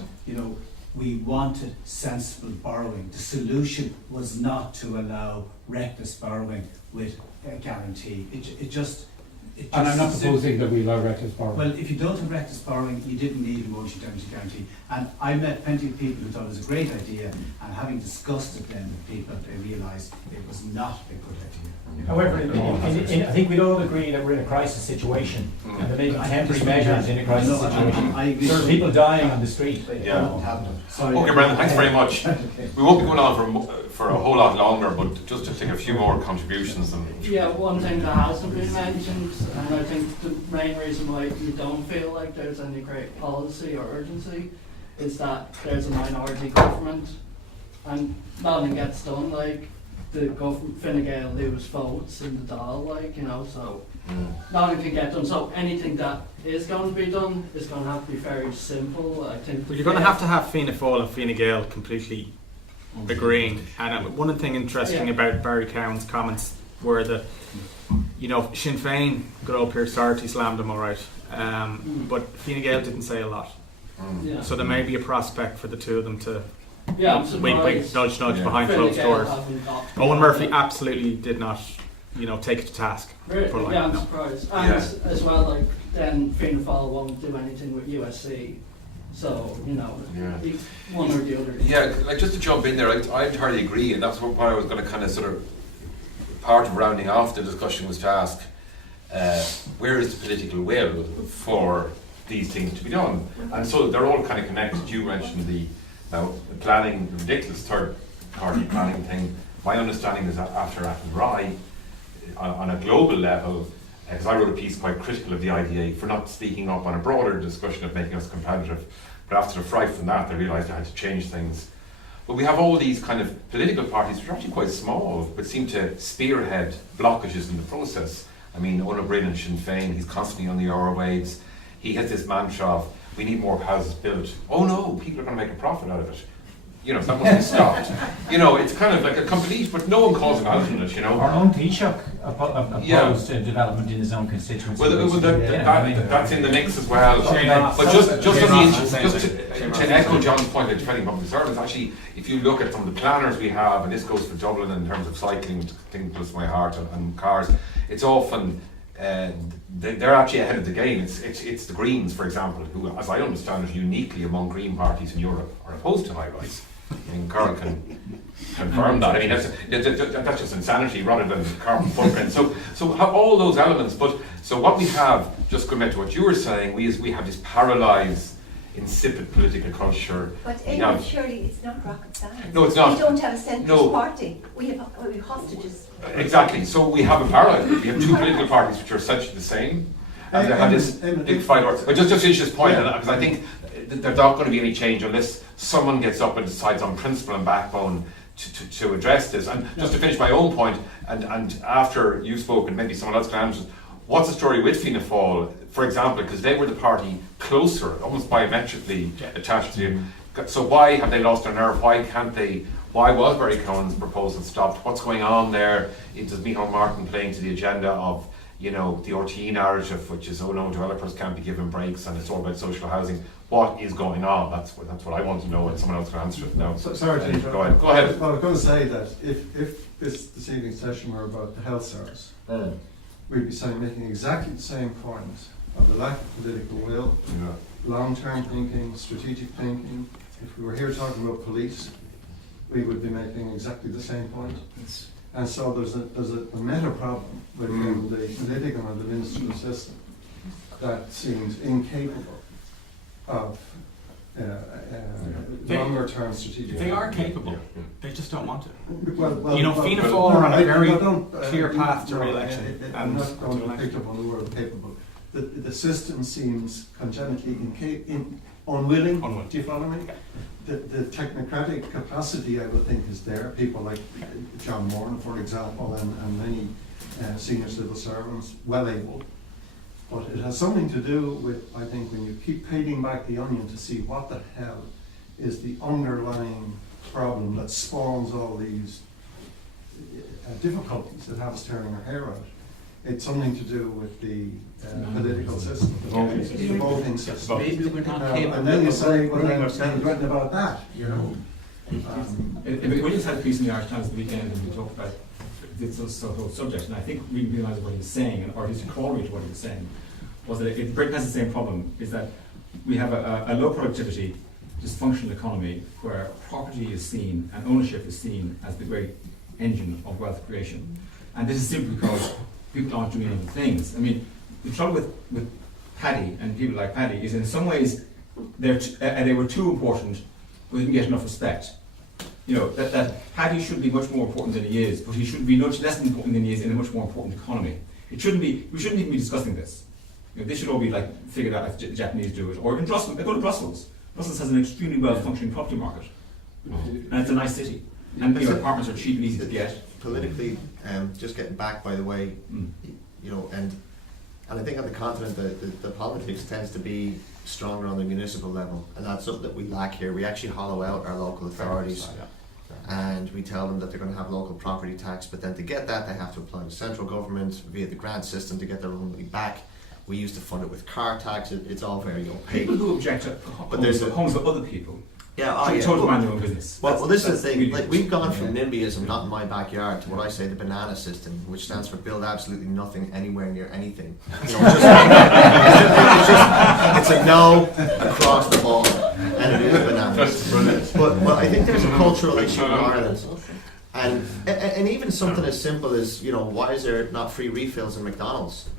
we wanted sensible borrowing. The solution was not to allow reckless borrowing with a guarantee. And I'm not proposing that we allow reckless borrowing. Well, if you don't have reckless borrowing, you didn't need a mortgage indemnity guarantee. And I met plenty of people who thought it was a great idea, and having discussed it then with people, they realised it was not a good idea. However, I think we'd all agree that we're in a crisis situation, and they're making temporary measures in a crisis situation. I agree. There are people dying on the street. Okay, Brendan, thanks very much. We won't be going on for a whole lot longer, but just to take a few more contributions. Yeah, one thing that hasn't been mentioned, and I think the main reason why you don't feel like there's any great policy or urgency, is that there's a minority government, and nothing gets done. Like, the government, Fine Gael lose votes in the Dáil, so nothing can get done. So anything that is going to be done is going to have to be very simple, I think. Well, you're going to have Fianna Fáil and Fine Gael completely agreeing. And one thing interesting about Barry Cowan's comments were that, Sinn Féin, good old Pierce Doherty, slammed him all right, but Fine Gael didn't say a lot. So there may be a prospect for the two of them to wink, nudge, behind closed doors. Owen Murphy absolutely did not, take it to task. Really? I'm surprised. And as well, then Fianna Fáil won't do anything with USC. So, one or the other. Yeah, just to jump in there, I entirely agree, and that's what I was going to kind of part of rounding off the discussion was to ask, where is the political will for these things to be done? And so they're all kind of connected. You mentioned the planning, the ridiculous third-party planning thing. My understanding is that after Athenry, on a global level, because I wrote a piece quite critical of the IDA for not speaking up on a broader discussion of making us competitive, but after the fright from that, they realised they had to change things. But we have all these kind of political parties which are actually quite small, but seem to spearhead blockages in the process. I mean, Owen Bryn and Sinn Féin, he's constantly on the airwaves. He has this mantra of, we need more houses built. Oh no, people are going to make a profit out of it. You know, that must be stopped. You know, it's kind of like a complete, but no one calls him out on it, you know. Our own Taoiseach opposed development in his own constituency. Well, that's in the mix as well. But just to echo John's point about defending public servants, actually, if you look at some of the planners we have, and this goes for Dublin in terms of cycling, thing close to my heart, and cars, it's often they're actually ahead of the game. It's the Greens, for example, who, as I understand it, uniquely among Green parties in Europe, are opposed to high-rise. I mean, Karl can confirm that. I mean, that's just insanity rather than carbon footprint. So have all those elements. But so what we have, just going back to what you were saying, we have this paralysed, insipid political culture. But Eamon, surely it's not rocket science. No, it's not. We don't have a centrist party. We have hostages. Exactly. So we have a parallel. We have two political parties which are essentially the same. And they have this big fight. But just finish this point, because I think there's not going to be any change unless someone gets up and decides on principle and backbone to address this. And just to finish my own point, and after you've spoken, maybe someone else can answer, what's the story with Fianna Fáil, for example, because they were the party closer, almost biometrically attached to you. So why have they lost their nerve? Why can't they? Why was Barry Cohen's proposal stopped? What's going on there? Does Micheál Martin playing to the agenda of, you know, the RTE narrative, which is, oh no, developers can't be given breaks and it's all about social housing? What is going on? That's what I want to know, and someone else can answer it now. Sorry to interrupt. Go ahead. Well, I was going to say that if this evening's session were about the health service, we'd be making exactly the same point of the lack of political will, long-term thinking, strategic thinking. If we were here talking about police, we would be making exactly the same point. And so there's a meta problem within the political and the ministerial system that seems incapable of longer term strategic. They are capable. They just don't want to. Well, you know, Fianna Fáil are on a very clear path to no, re-election. I'm not going to pick up on the word capable. The system seems congenitally unwilling. Do you follow me? The technocratic capacity, I would think, is there. People like John Moran, for example, and many senior civil servants, well able. But it has something to do with, I think, when you keep peeling back the onion to see what the hell is the underlying problem that spawns all these difficulties that have us turning our hair out. It's something to do with the political system, the voting system. Maybe we're not capable. And then you say, well, then you've written about that, you know. Williams had a piece in the Irish Times this weekend, and we talked about this whole subject, and I think we realised what he was saying, or at least a corollary to what he was saying, was that if Britain has the same problem, is that we have a low productivity, dysfunctional economy where property is seen and ownership is seen as the great engine of wealth creation. And this is simply because people aren't doing other things. I mean, the trouble with Paddy and people like Paddy is in some ways they were too important, but didn't get enough respect. You know, that Paddy should be much more important than he is, but he should be much less important than he is in a much more important economy. We shouldn't even be discussing this. You know, this should all be like figured out like the Japanese do it, or even Brussels. Go to Brussels. Brussels has an extremely well-functioning property market, and it's a nice city, and your apartments are cheap and easy to get. Politically, just getting back, by the way, you know, and I think on the continent the politics tends to be stronger on the municipal level, and that's something that we lack here. We actually hollow out our local authorities, and we tell them that they're going to have local property tax, but then to get that they have to apply to central government via the grant system to get their own money back. We used to fund it with car tax. It's all very opaque. People who object to homes of other people. Yeah, total mind their own business. Well, this is the thing. Really like, we've gone from NIMBYism, not in my backyard, to what I say the banana system, which stands for build absolutely nothing anywhere near anything. You know, it's a no across the board, and it is bananas. But I think there's a cultural issue in Ireland, and even something as simple as, you know, why is there not free refills in McDonald's?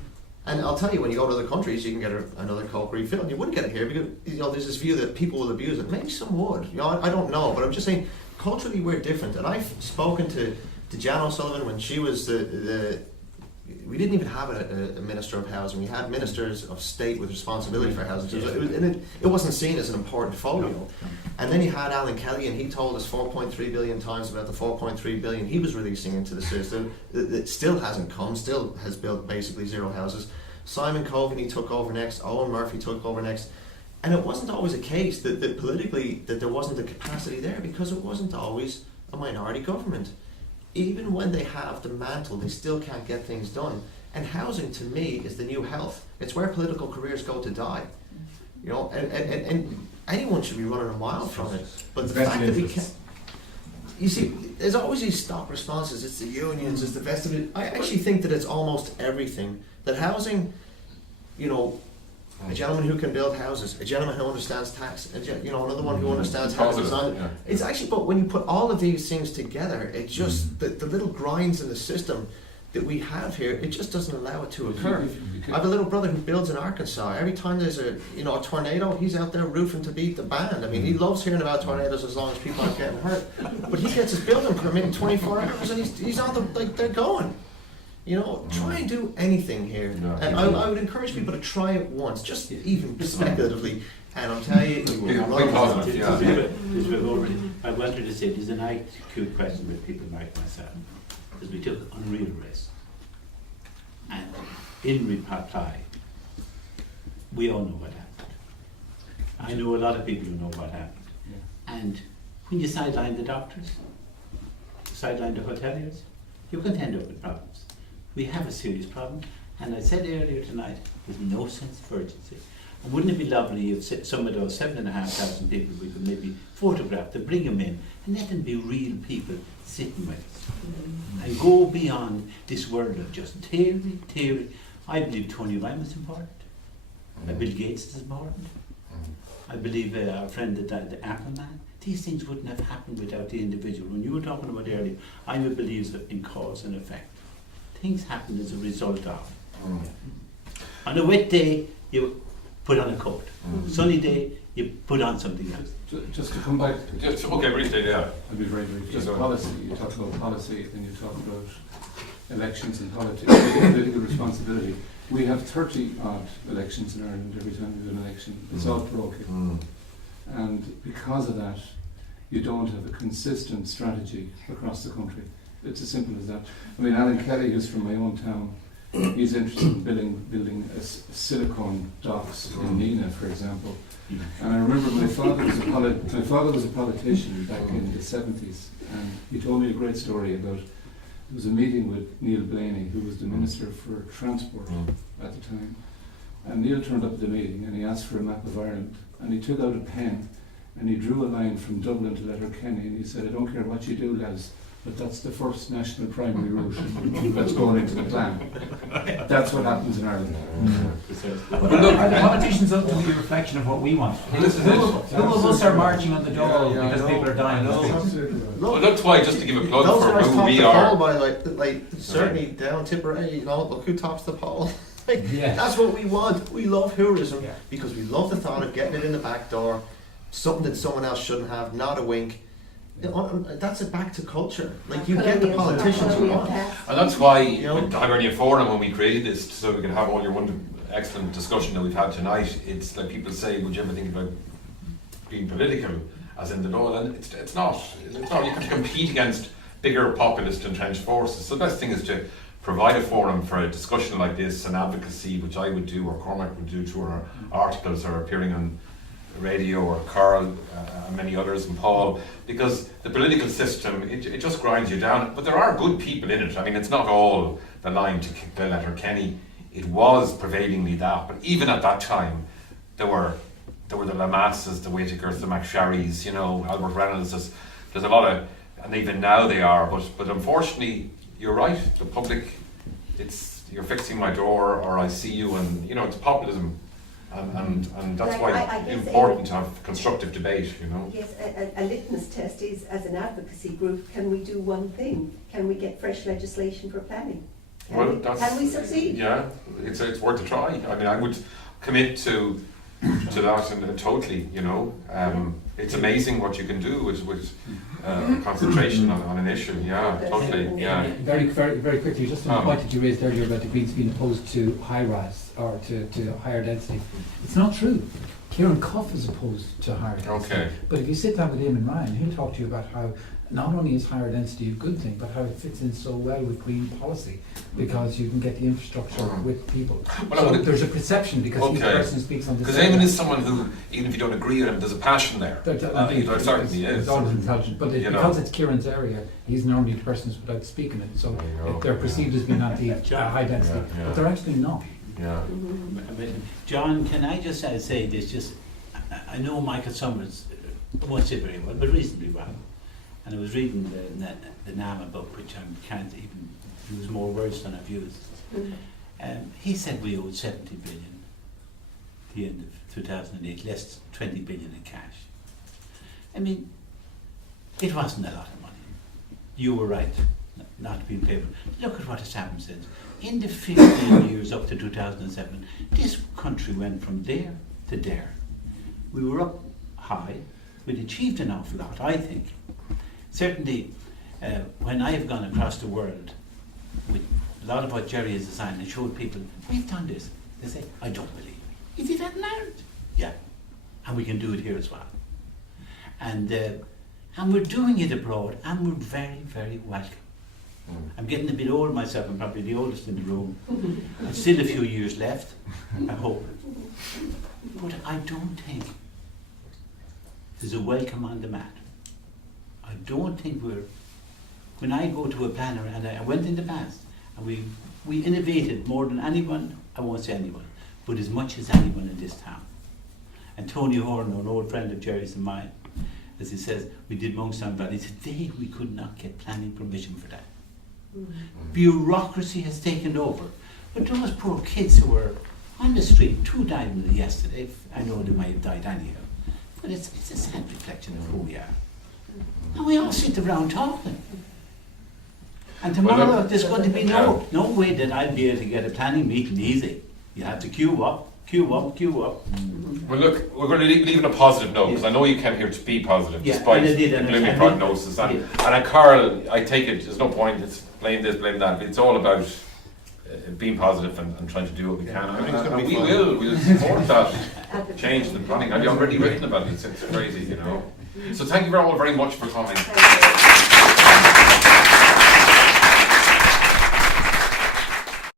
And I'll tell you, when you go to other countries, you can get another Coke refill, and you wouldn't get it here because there's this view that people will abuse it. Maybe some would. I don't know, but I'm just saying culturally we're different. And I've spoken to Jan O'Sullivan when she was we didn't even have a minister of housing. We had ministers of state with responsibility for housing. It wasn't seen as an important folio. And then you had Alan Kelly, and he told us 4.3 billion times about the 4.3 billion he was releasing into the system. That still hasn't come, still has built basically zero houses. Simon Coveney took over next, Owen Murphy took over next. And it wasn't always a case that politically that there wasn't the capacity there, because it wasn't always a minority government. Even when they have the mantle, they still can't get things done. And housing, to me, is the new health. It's where political careers go to die. And anyone should be running a mile from it. But the fact that we can't... You see, there's always these stop responses. It's the unions, it's the vestibule. I actually think that it's almost everything. That housing, a gentleman who can build houses, a gentleman who understands tax, another one who understands how to design. Yeah. It's actually, but when you put all of these things together, it just, the little grinds in the system that we have here, it just doesn't allow it to occur. I have a little brother who builds in Arkansas. Every time there's a tornado, he's out there roofing to beat the band. I mean, he loves hearing about tornadoes as long as people aren't getting hurt. But he gets his building permit in 24 hours and he's on they're going. Try and do anything here. And I would encourage people to try it once, just even speculatively. And I'm telling you, I wanted to say, there's an IQ question with people like myself, because we took unreal risks. And in reply, we all know what happened. I know a lot of people who know what happened. And when you sideline the doctors, sideline the hoteliers, you can end up with problems. We have a serious problem, and I said earlier tonight, there's no sense of urgency. And wouldn't it be lovely if some of those 7,500 people we could maybe photograph them, bring them in, and let them be real people sitting with us, and go beyond this world of just theory. I believe Tony Ryan is important. Bill Gates is important. I believe our friend the Apple man. These things wouldn't have happened without the individual. When you were talking about earlier, I'm a believer in cause and effect. Things happen as a result of. On a wet day, you put on a coat. Sunny day, you put on something else. Just to come back. Briefly, yeah. I'll be very brief. Just policy. You talk about policy, and you talk about elections and politics, political responsibility. We have 30 odd elections in Ireland every time we do an election. It's all broken. And because of that, you don't have a consistent strategy across the country. It's as simple as that. I mean, Alan Kelly, who's from my own town, he's interested in building a silicone docks in Nina, for example. And I remember my father was a politician back in the 70s, and he told me a great story about, there was a meeting with Neil Delaney, who was the Minister for Transport at the time. And Neil turned up at the meeting and he asked for a map of Ireland, and he took out a pen and he drew a line from Dublin to Letterkenny, and he said, I don't care what you do, lads, but that's the first national primary route that's going into the plan. That's what happens in Ireland. But are the politicians ultimately a reflection of what we want? Who of us are marching on the door because people are dying? Well, that's why, just to give a plug for who we are. By certainly down Tipperary, look who tops the poll. That's what we want. We love tourism because we love the thought of getting it in the back door, something that someone else shouldn't have, not a wink. That's it, back to culture. You get the politicians we want. And that's why with the Hibernia Forum, when we created this, so we can have all your excellent discussion that we've had tonight, it's like people say, would you ever think about being political, as in the law? And it's not. You have to compete against bigger populist entrenched forces. So the best thing is to provide a forum for a discussion like this, and advocacy, which I would do, or Cormac would do through our articles or appearing on radio, or Karl and many others, and Paul, because the political system, it just grinds you down. But there are good people in it. I mean, it's not all the line to the Letterkenny. It was prevailingly that, but even at that time, there were the Lamasses, the Whitakers, the McSharrys, Albert Reynolds. There's a lot of, and even now they are. But unfortunately, you're right. The public, you're fixing my door, or I see you, and it's populism. And that's why it's important to have constructive debate, Yes, a litmus test is, as an advocacy group, can we do one thing? Can we get fresh legislation for planning? Well, that's, Can we succeed? Yeah, it's worth a try. I mean, I would commit to that and totally. You know, it's amazing what you can do with concentration on an issue. Yeah, totally. Yeah. Very quickly, just on the point that you raised earlier about the Greens being opposed to high rise or to higher density. It's not true. Kieran Cuff is opposed to higher density. Okay. But if you sit down with Eamon Ryan, he'll talk to you about how not only is higher density a good thing, but how it fits in so well with green policy, because you can get the infrastructure with people. Well, so there's a perception, because he's the person who speaks on this. Because Eamon is someone who, even if you don't agree with him, there's a passion there. There certainly is. It's always intelligent, but because it's Kieran's area, he's normally the person who's without speaking it. So they're perceived as being anti high density, but they're actually not. Yeah. John, can I just say this? Just, I know Michael Summers won't say very well, but reasonably well. And I was reading the NAMA book, which I can't even use more words than I've used. He said we owed 70 billion at the end of 2008, less 20 billion in cash. I mean, it wasn't a lot of money. You were right, not being paid for. Look at what has happened since. In the 15 years up to 2007, this country went from there to there. We were up high. We'd achieved an awful lot, I think. Certainly, when I've gone across the world with a lot of what Jerry has designed and showed people, we've done this. They say, I don't believe it. Is it that hard? Yeah. And we can do it here as well. And we're doing it abroad, and we're very, very welcome. I'm getting a bit old myself. I'm probably the oldest in the room. I've still a few years left, I hope. But I don't think there's a welcome on the mat. I don't think when I go to a planner, and I went in the past, and we innovated more than anyone, I won't say anyone, but as much as anyone in this town. And Tony Horn, an old friend of Jerry's and mine, as he says, we did Monkstown Valley. Today we could not get planning permission for that. Bureaucracy has taken over. But those poor kids who were on the street, 2 died yesterday. I know they might have died anyhow. But it's a sad reflection of who we are. And we all sit around talking. And tomorrow there's going to be no way that I'll be able to get a planning meeting easy. You have to queue up. Well, look, we're going to leave it on a positive note, because I know you came here to be positive, despite the gloomy prognosis. And Karl, I take it, there's no point, it's blame this, blame that, it's all about being positive and trying to do what we can. And we'll support that change in the planning. I've already written about it, it's crazy, you know. So thank you all very much for coming.